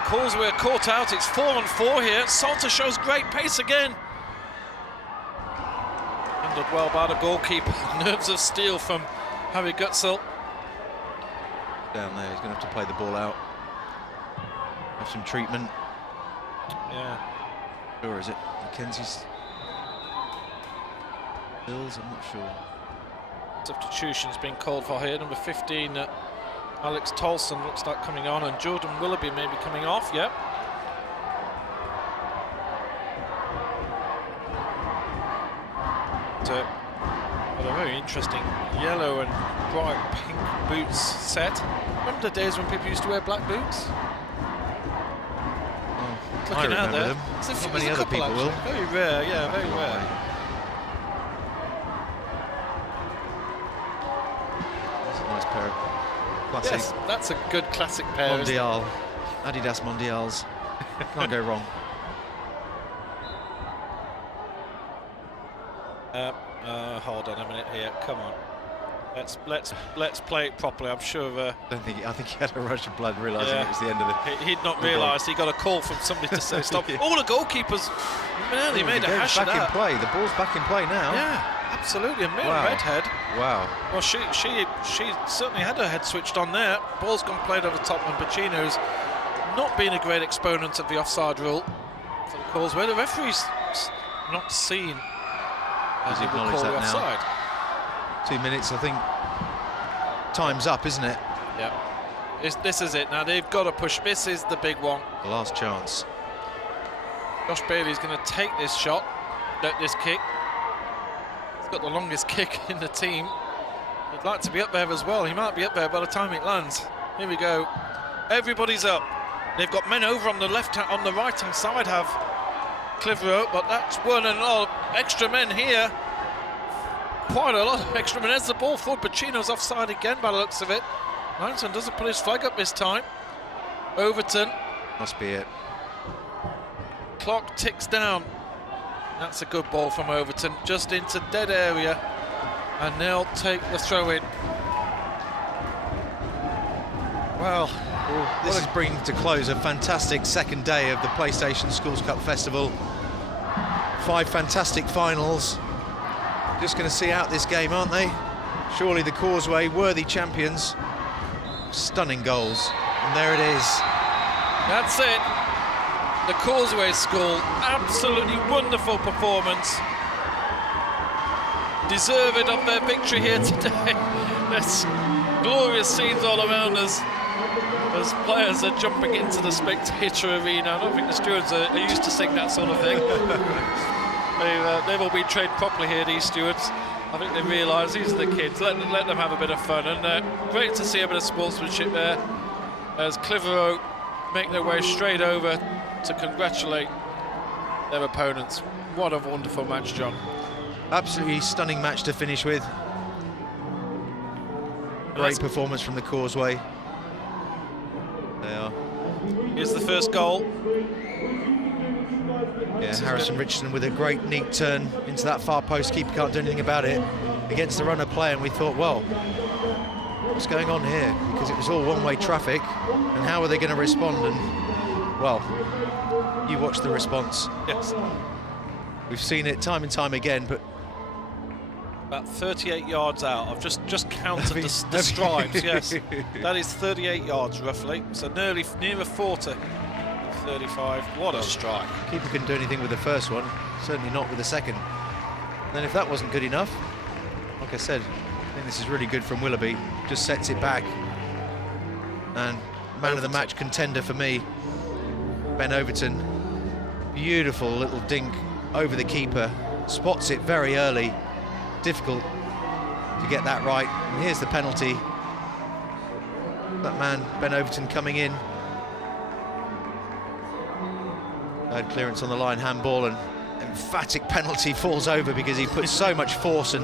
Causeway are caught out. It's 4-on-4 here. Salter shows great pace again. Handled well by the goalkeeper. Nerves of steel from Harry Gutzel. Down there, he's going to have to play the ball out. Have some treatment. Yeah. Or is it Mackenzie's? Bills, I'm not sure. Substitution's been called for here. Number 15, Alex Tolson looks like coming on, and Jordan Willoughby may be coming off. Yep. But a very interesting yellow and bright pink boots set. Remember the days when people used to wear black boots? I remember them. Not many other people will. Very rare, yeah, very rare. That's a nice pair of classic. Yes, that's a good classic pair. Mondial, Adidas Mondials. Can't go wrong. Hold on a minute here. Come on. Let's play it properly. I'm sure. I think he had a rush of blood, realising it was the end of it. He'd not realised. He got a call from somebody to say stop. All the goalkeepers. Man, he made a hash of that. Back in play. The ball's back in play now. Yeah, absolutely. A mere redhead. Wow. Well, she certainly had her head switched on there. Ball's gone played over the top, and Bacino's not been a great exponent of the offside rule for the Causeway. The referee's not seen as he will call the offside. 2 minutes, I think. Time's up, isn't it? Yeah. This is it now. They've got to push. This is the big one. The last chance. Josh Bailey's going to take this shot, this kick. He's got the longest kick in the team. He'd like to be up there as well. He might be up there by the time it lands. Here we go. Everybody's up. They've got men over on the on the right-hand side have Clitheroe, but that's one and all extra men here. Quite a lot of extra men. There's the ball forward. Bacino's offside again by the looks of it. Langton doesn't put his flag up this time. Overton. Must be it. Clock ticks down. That's a good ball from Overton, just into dead area, and they'll take the throw in. Well, this is bringing to close a fantastic second day of the PlayStation Schools Cup Festival. 5 fantastic finals. Just going to see out this game, aren't they? Surely the Causeway, worthy champions. Stunning goals, and there it is. That's it. The Causeway School, absolutely wonderful performance. Deserved of their victory here today. There's glorious scenes all around us as players are jumping into the spectator arena. I don't think the stewards are used to seeing that sort of thing. They've all been trained properly here, these stewards. I think they realise these are the kids. Let them have a bit of fun, and great to see a bit of sportsmanship there as Clitheroe make their way straight over to congratulate their opponents. What a wonderful match, John. Absolutely stunning match to finish with. Great performance from the Causeway. They are. Here's the first goal. Yeah, Harrison Richardson with a great neat turn into that far post. Keeper can't do anything about it against the runner play, and we thought, well, what's going on here? Because it was all one-way traffic, and how are they going to respond? And well, you watch the response. Yes. We've seen it time and time again, but about 38 yards out. I've just counted the stripes. Yes, that is 38 yards roughly. So near 40. 35. What a strike. Keeper couldn't do anything with the first one, certainly not with the second. Then if that wasn't good enough, like I said, I think this is really good from Willoughby. Just sets it back. And man of the match contender for me, Ben Overton. Beautiful little dink over the keeper. Spots it very early. Difficult to get that right. And here's the penalty. That man, Ben Overton, coming in. Third clearance on the line, handball, and emphatic penalty, falls over because he put so much force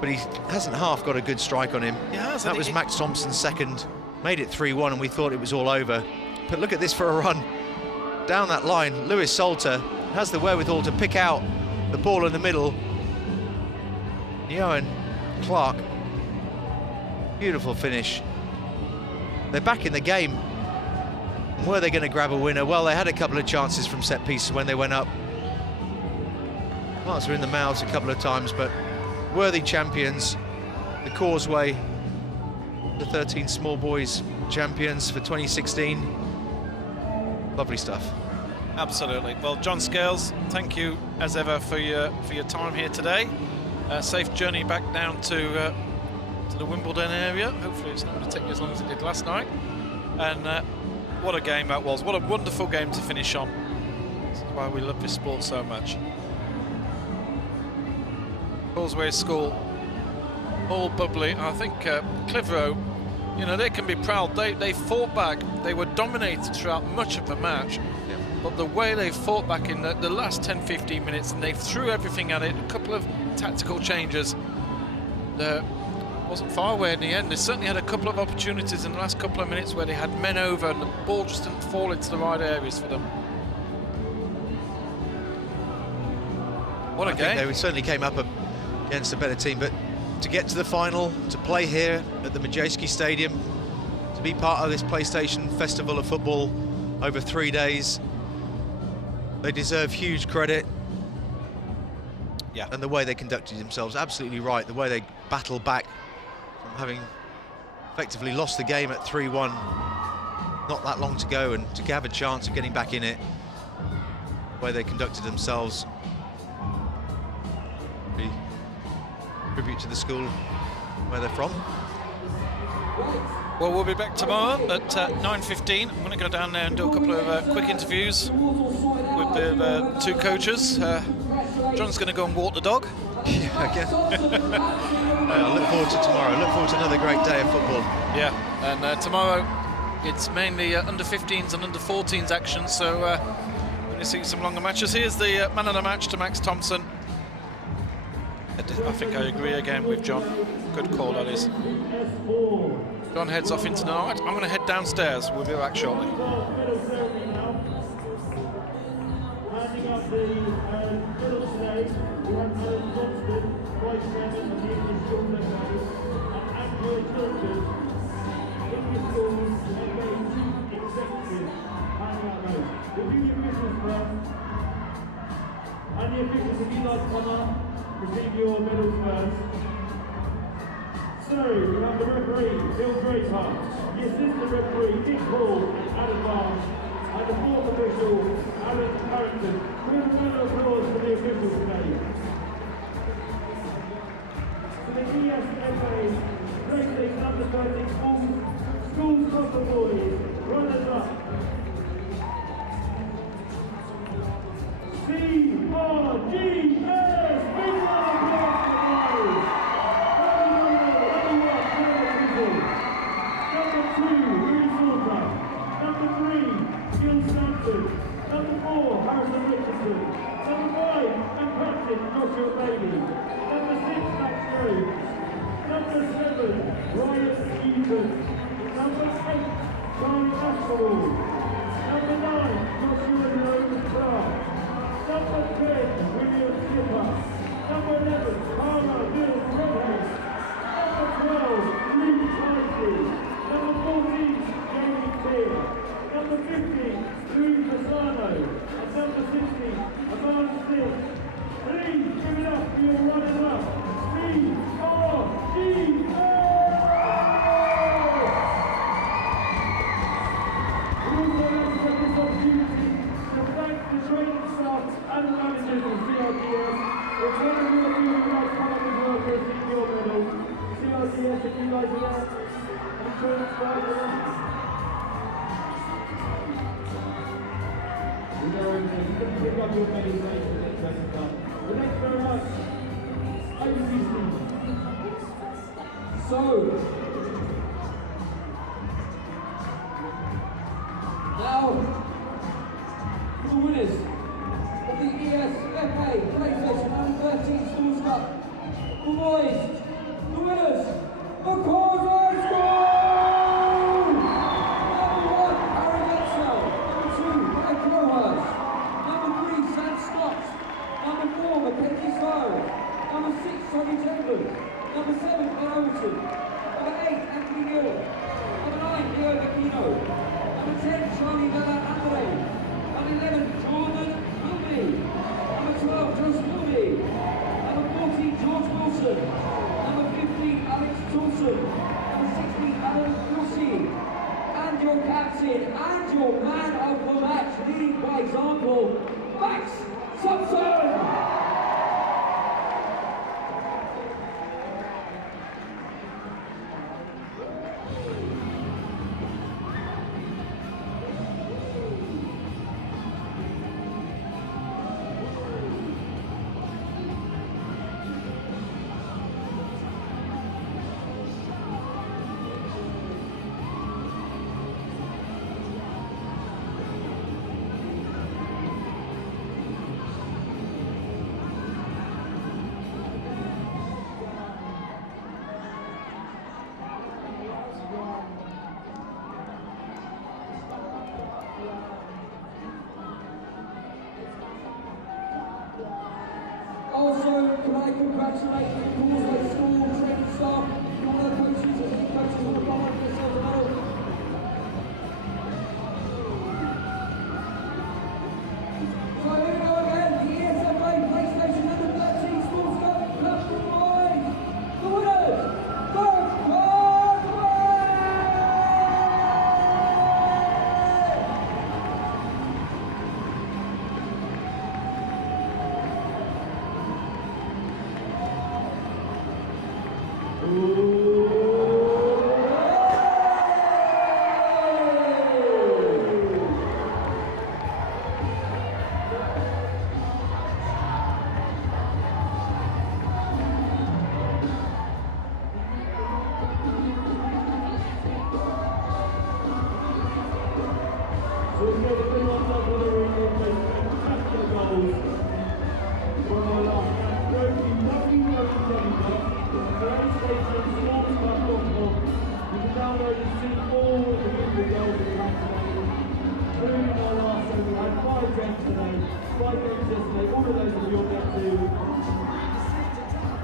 but he hasn't half got a good strike on him. That was Max Thompson's second, made it 3-1, and we thought it was all over. But look at this for a run down that line. Lewis Salter has the wherewithal to pick out the ball in the middle. Johan Clark, beautiful finish. They're back in the game. Were they going to grab a winner? Well, they had a couple of chances from set pieces when they went up. Hearts were in the mouths a couple of times, but worthy champions. The Causeway, the 13 small boys champions for 2016. Lovely stuff. Absolutely. Well, John Scales, thank you as ever for your time here today. Safe journey back down to the Wimbledon area. Hopefully it's not going to take you as long as it did last night. And what a game that was. What a wonderful game to finish on. This is why we love this sport so much. Causeway School, all bubbly. I think Clitheroe, you know, they can be proud. They fought back. They were dominated throughout much of the match. Yeah. But the way they fought back in the last 10-15 minutes, and they threw everything at it, a couple of tactical changes, wasn't far away in the end. They certainly had a couple of opportunities in the last couple of minutes where they had men over and the ball just didn't fall into the right areas for them. What a game. They certainly came up against a better team, but to get to the final, to play here at the Majeski Stadium, to be part of this PlayStation Festival of Football over 3 days, they deserve huge credit. Yeah. And the way they conducted themselves, absolutely right. The way they battled back from having effectively lost the game at 3-1 not that long to go, and to have a chance of getting back in it, the way they conducted themselves. Tribute to the school where they're from. Well, we'll be back tomorrow at 9:15. I'm going to go down there and do a couple of quick interviews with the two coaches. John's going to go and walk the dog. Yeah, again. I look forward to tomorrow. Look forward to another great day of football. Yeah, and tomorrow it's mainly under 15s and under 14s action, so we're going to see some longer matches. Here's the man of the match to Max Thompson. I think I agree again with John. Good call, that is. John heads off into the night. I'm going to head downstairs. We'll be back shortly. And the officials, if you'd like to come up, receive your medals first. So, we have the referee, Bill Draper, the assistant referee, Dick Hall, and Adam Barnes, and the fourth official, Alan Carrington. We have a round of applause for the officials today. So the ESFA PlayStation Under 13 School Soccer Boys, runners up. CRGS, big round of applause. Number 2, Louis Salter. Number 3, Gil Stanton. Number 4, Harrison Richardson. Number 5, and captain Joshua Bailey. Number 6, Max Rhodes. Number 7, Ryan Stephen. Number 8, Charlie Ashford. Number 9, Joshua Logan Clark. Number 10, William grab your medication and dressing up. But thank you very much. Over to you, Steve. So, now, the winners of the ESFA PlayStation U13 Schools Cup. The boys, the winners, the Causeway School! Number 1, Harry Getzel. Number 2, Clitheroe. Number 3, Sam Scott. Number 4, Mackenzie Cyrus. Number 6, Sonny Temple. Number 7, Ben Overton. Number 8, Anthony Muir. Number 9, Leo Aquino. Number 10, Charlie Vela Andre. Number 11, Jordan Wilby. Number 12, Joseph Wilby. Number 14, George Wilson. Number 15, Alex Thompson. Number 16, Alan Rossi. And your captain and your man of the match, leading by example, Max Thompson. Also, can I congratulate the Causeway School training staff, all their coaches and head coaches who have gone on to the silver medal. So here we go again, the ESFA PlayStation U13 Schools Cup Cup boys. The winners, the So we've got the big ones up on the ring, they've made spectacular goals for our last match. Go to www.PlayStationSportsClub.com. You can download and see all of the beautiful goals that we have today, including our last. So we had 5 games today, 5 games yesterday, all of those will be on there too.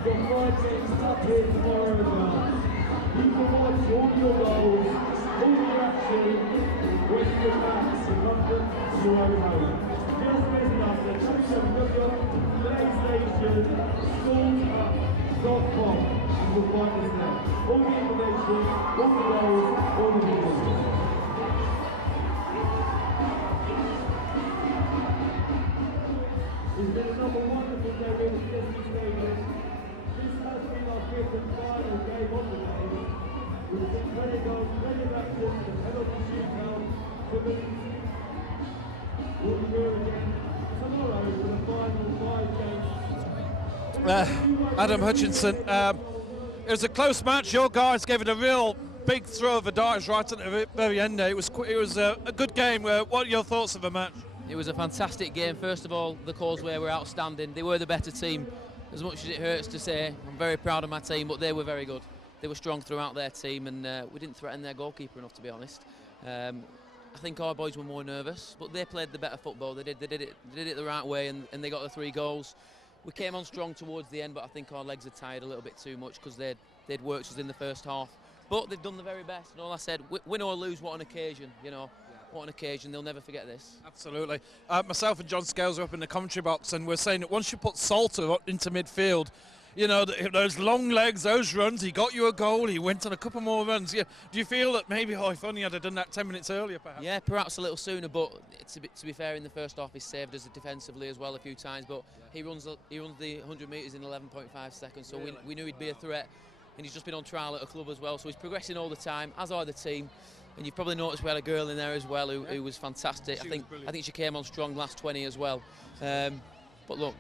We've got 5 games up here tomorrow as well. You can watch all your goals, all your action, when you get back to London, your own home. Just visit us at www.PlayStationSchoolsCup.com and you'll find us there. All the information, all the goals, all the videos. It's been another wonderful day here at Chelsea Stadium. This has been our 5th and final game of the day. We've seen plenty of goals, plenty of action, the penalty shootout, we'll be here again tomorrow for the final 5 games. Adam Hutchinson, it was a close match. Your guys gave it a real big throw of the dice right at the very end there. It was a good game. What are your thoughts of the match? It was a fantastic game. First of all, the Causeway were outstanding. They were the better team. As much as it hurts to say, I'm very proud of my team, but they were very good. They were strong throughout their team, and we didn't threaten their goalkeeper enough, to be honest. I think our boys were more nervous, but they played the better football. They did it the right way, and they got the 3 goals. We came on strong towards the end, but I think our legs are tired a little bit too much because they'd worked us in the first half. But they've done the very best, and all I said, win or lose, what an occasion, you know. What an occasion, they'll never forget this. Absolutely. Myself and John Scales are up in the commentary box, and we're saying that once you put Salter into midfield, you know, those long legs, those runs, he got you a goal, he went on a couple more runs. Yeah. Do you feel that maybe, if only I'd have done that 10 minutes earlier, perhaps? Yeah, perhaps a little sooner, but to be fair, in the first half, he saved us defensively as well a few times, but he runs the 100 metres in 11.5 seconds, so we knew he'd be a threat, and he's just been on trial at a club as well, so he's progressing all the time, as are the team. And you've probably noticed we had a girl in there as well who was fantastic. I think she came on strong last 20 as well. But look,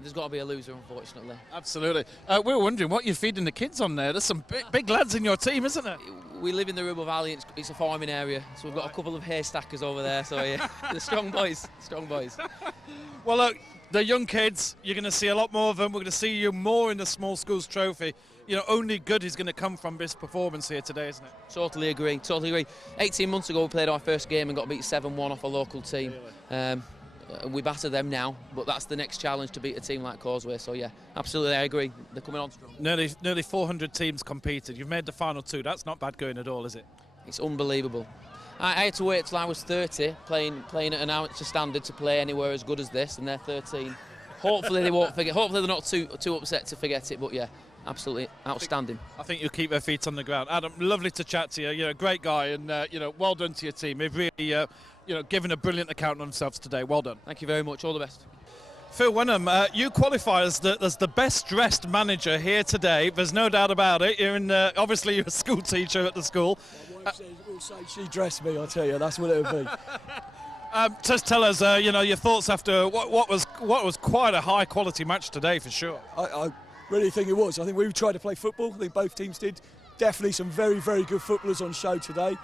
there's got to be a loser, unfortunately. Absolutely. We were wondering what you're feeding the kids on there. There's some big lads in your team, isn't there? We live in the Ribble Valley. It's a farming area, so we've got a couple of hay stackers over there. So yeah, the strong boys. Well, look, the young kids, you're going to see a lot more of them. We're going to see you more in the Small Schools Trophy. You know, only good is going to come from this performance here today, isn't it? Totally agree. 18 months ago, we played our first game and got beat 7-1 off a local team. Really? We batter them now, but that's the next challenge, to beat a team like Causeway. So yeah, absolutely, I agree. They're coming on strong. Nearly 400 teams competed. You've made the final 2. That's not bad going at all, is it? It's unbelievable. I had to wait till I was 30, playing at an amateur standard, to play anywhere as good as this, and they're 13. Hopefully they won't forget. Hopefully they're not too upset to forget it. But yeah, absolutely outstanding. I think you'll keep their feet on the ground. Adam, lovely to chat to you. You're a great guy, and well done to your team. They've really given a brilliant account of themselves today. Well done. Thank you very much. All the best. Phil Wenham, you qualify as the best dressed manager here today. There's no doubt about it. Obviously you're a school teacher at the school. My wife will say she dressed me, I tell you, that's what it would be. Just tell us, your thoughts after what was quite a high quality match today, for sure. I really think it was. I think we tried to play football. I think both teams did. Definitely some very, very good footballers on show today.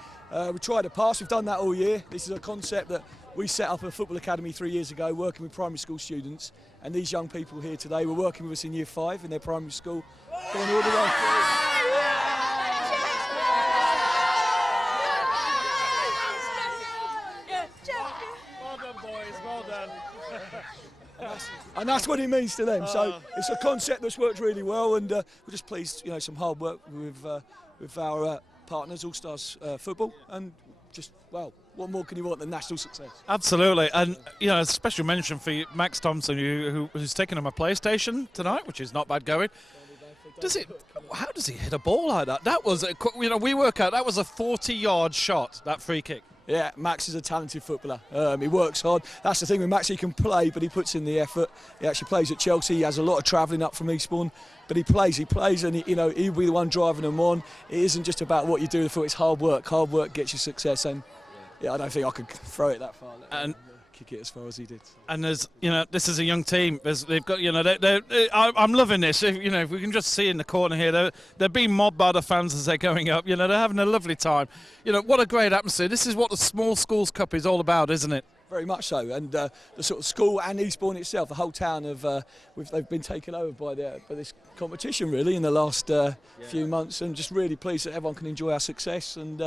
We tried to pass. We've done that all year. This is a concept that we set up a football academy 3 years ago, working with primary school students. And these young people here today were working with us in year 5 in their primary school, going all the way through. Well done, boys. Well done. And that's what it means to them. So it's a concept that's worked really well, and we're just pleased, some hard work with our partners, All Stars Football, and just, well, what more can you want than national success? Absolutely, and a special mention for you, Max Thompson, who's taken him a PlayStation tonight, which is not bad going. How does he hit a ball like that? That was, we work out that was a 40-yard shot, that free kick. Yeah, Max is a talented footballer. He works hard. That's the thing with Max, he can play, but he puts in the effort. He actually plays at Chelsea. He has a lot of travelling up from Eastbourne, but he plays, and he'll be the one driving them on. It isn't just about what you do with the foot, it's hard work. Hard work gets you success, and I don't think I could throw it that far. And kick it as far as he did. And there's, this is a young team. They've got, I'm loving this. If we can just see in the corner here, they're being mobbed by the fans as they're going up. They're having a lovely time. What a great atmosphere. This is what the Small Schools Cup is all about, isn't it? Very much so, and the sort of school and Eastbourne itself, the whole town they've been taken over by this competition really in the last few months, and just really pleased that everyone can enjoy our success, and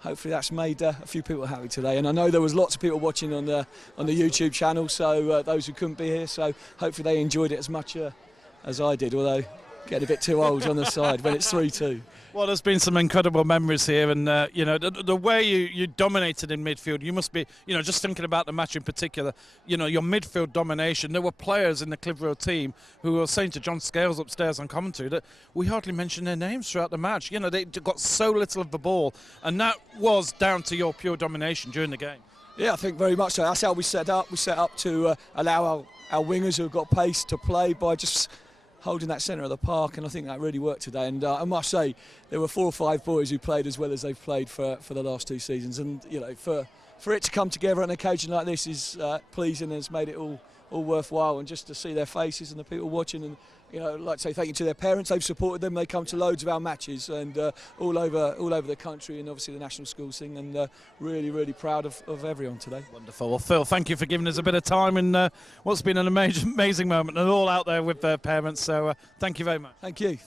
hopefully that's made a few people happy today. And I know there was lots of people watching on the YouTube channel, so those who couldn't be here, so hopefully they enjoyed it as much as I did, although getting a bit too old on the side when it's 3-2. Well, there's been some incredible memories here, and the way you dominated in midfield, you must be, just thinking about the match in particular, your midfield domination. There were players in the Clitheroe team who were saying to John Scales upstairs on commentary that we hardly mentioned their names throughout the match. They got so little of the ball, and that was down to your pure domination during the game. Yeah, I think very much so. That's how we set up. We set up to allow our wingers who've got pace to play by just holding that centre of the park, and I think that really worked today. And I must say, there were 4 or 5 boys who played as well as they've played for the last 2 seasons. And for it to come together on an occasion like this is pleasing, and it's made it all worthwhile. And just to see their faces and the people watching, and I'd like to say thank you to their parents. They've supported them. They come to loads of our matches, and all over the country, and obviously the national schools thing. And really, really proud of everyone today. Wonderful. Well, Phil, thank you for giving us a bit of time in what's been an amazing moment, and all out there with their parents. So thank you very much. Thank you.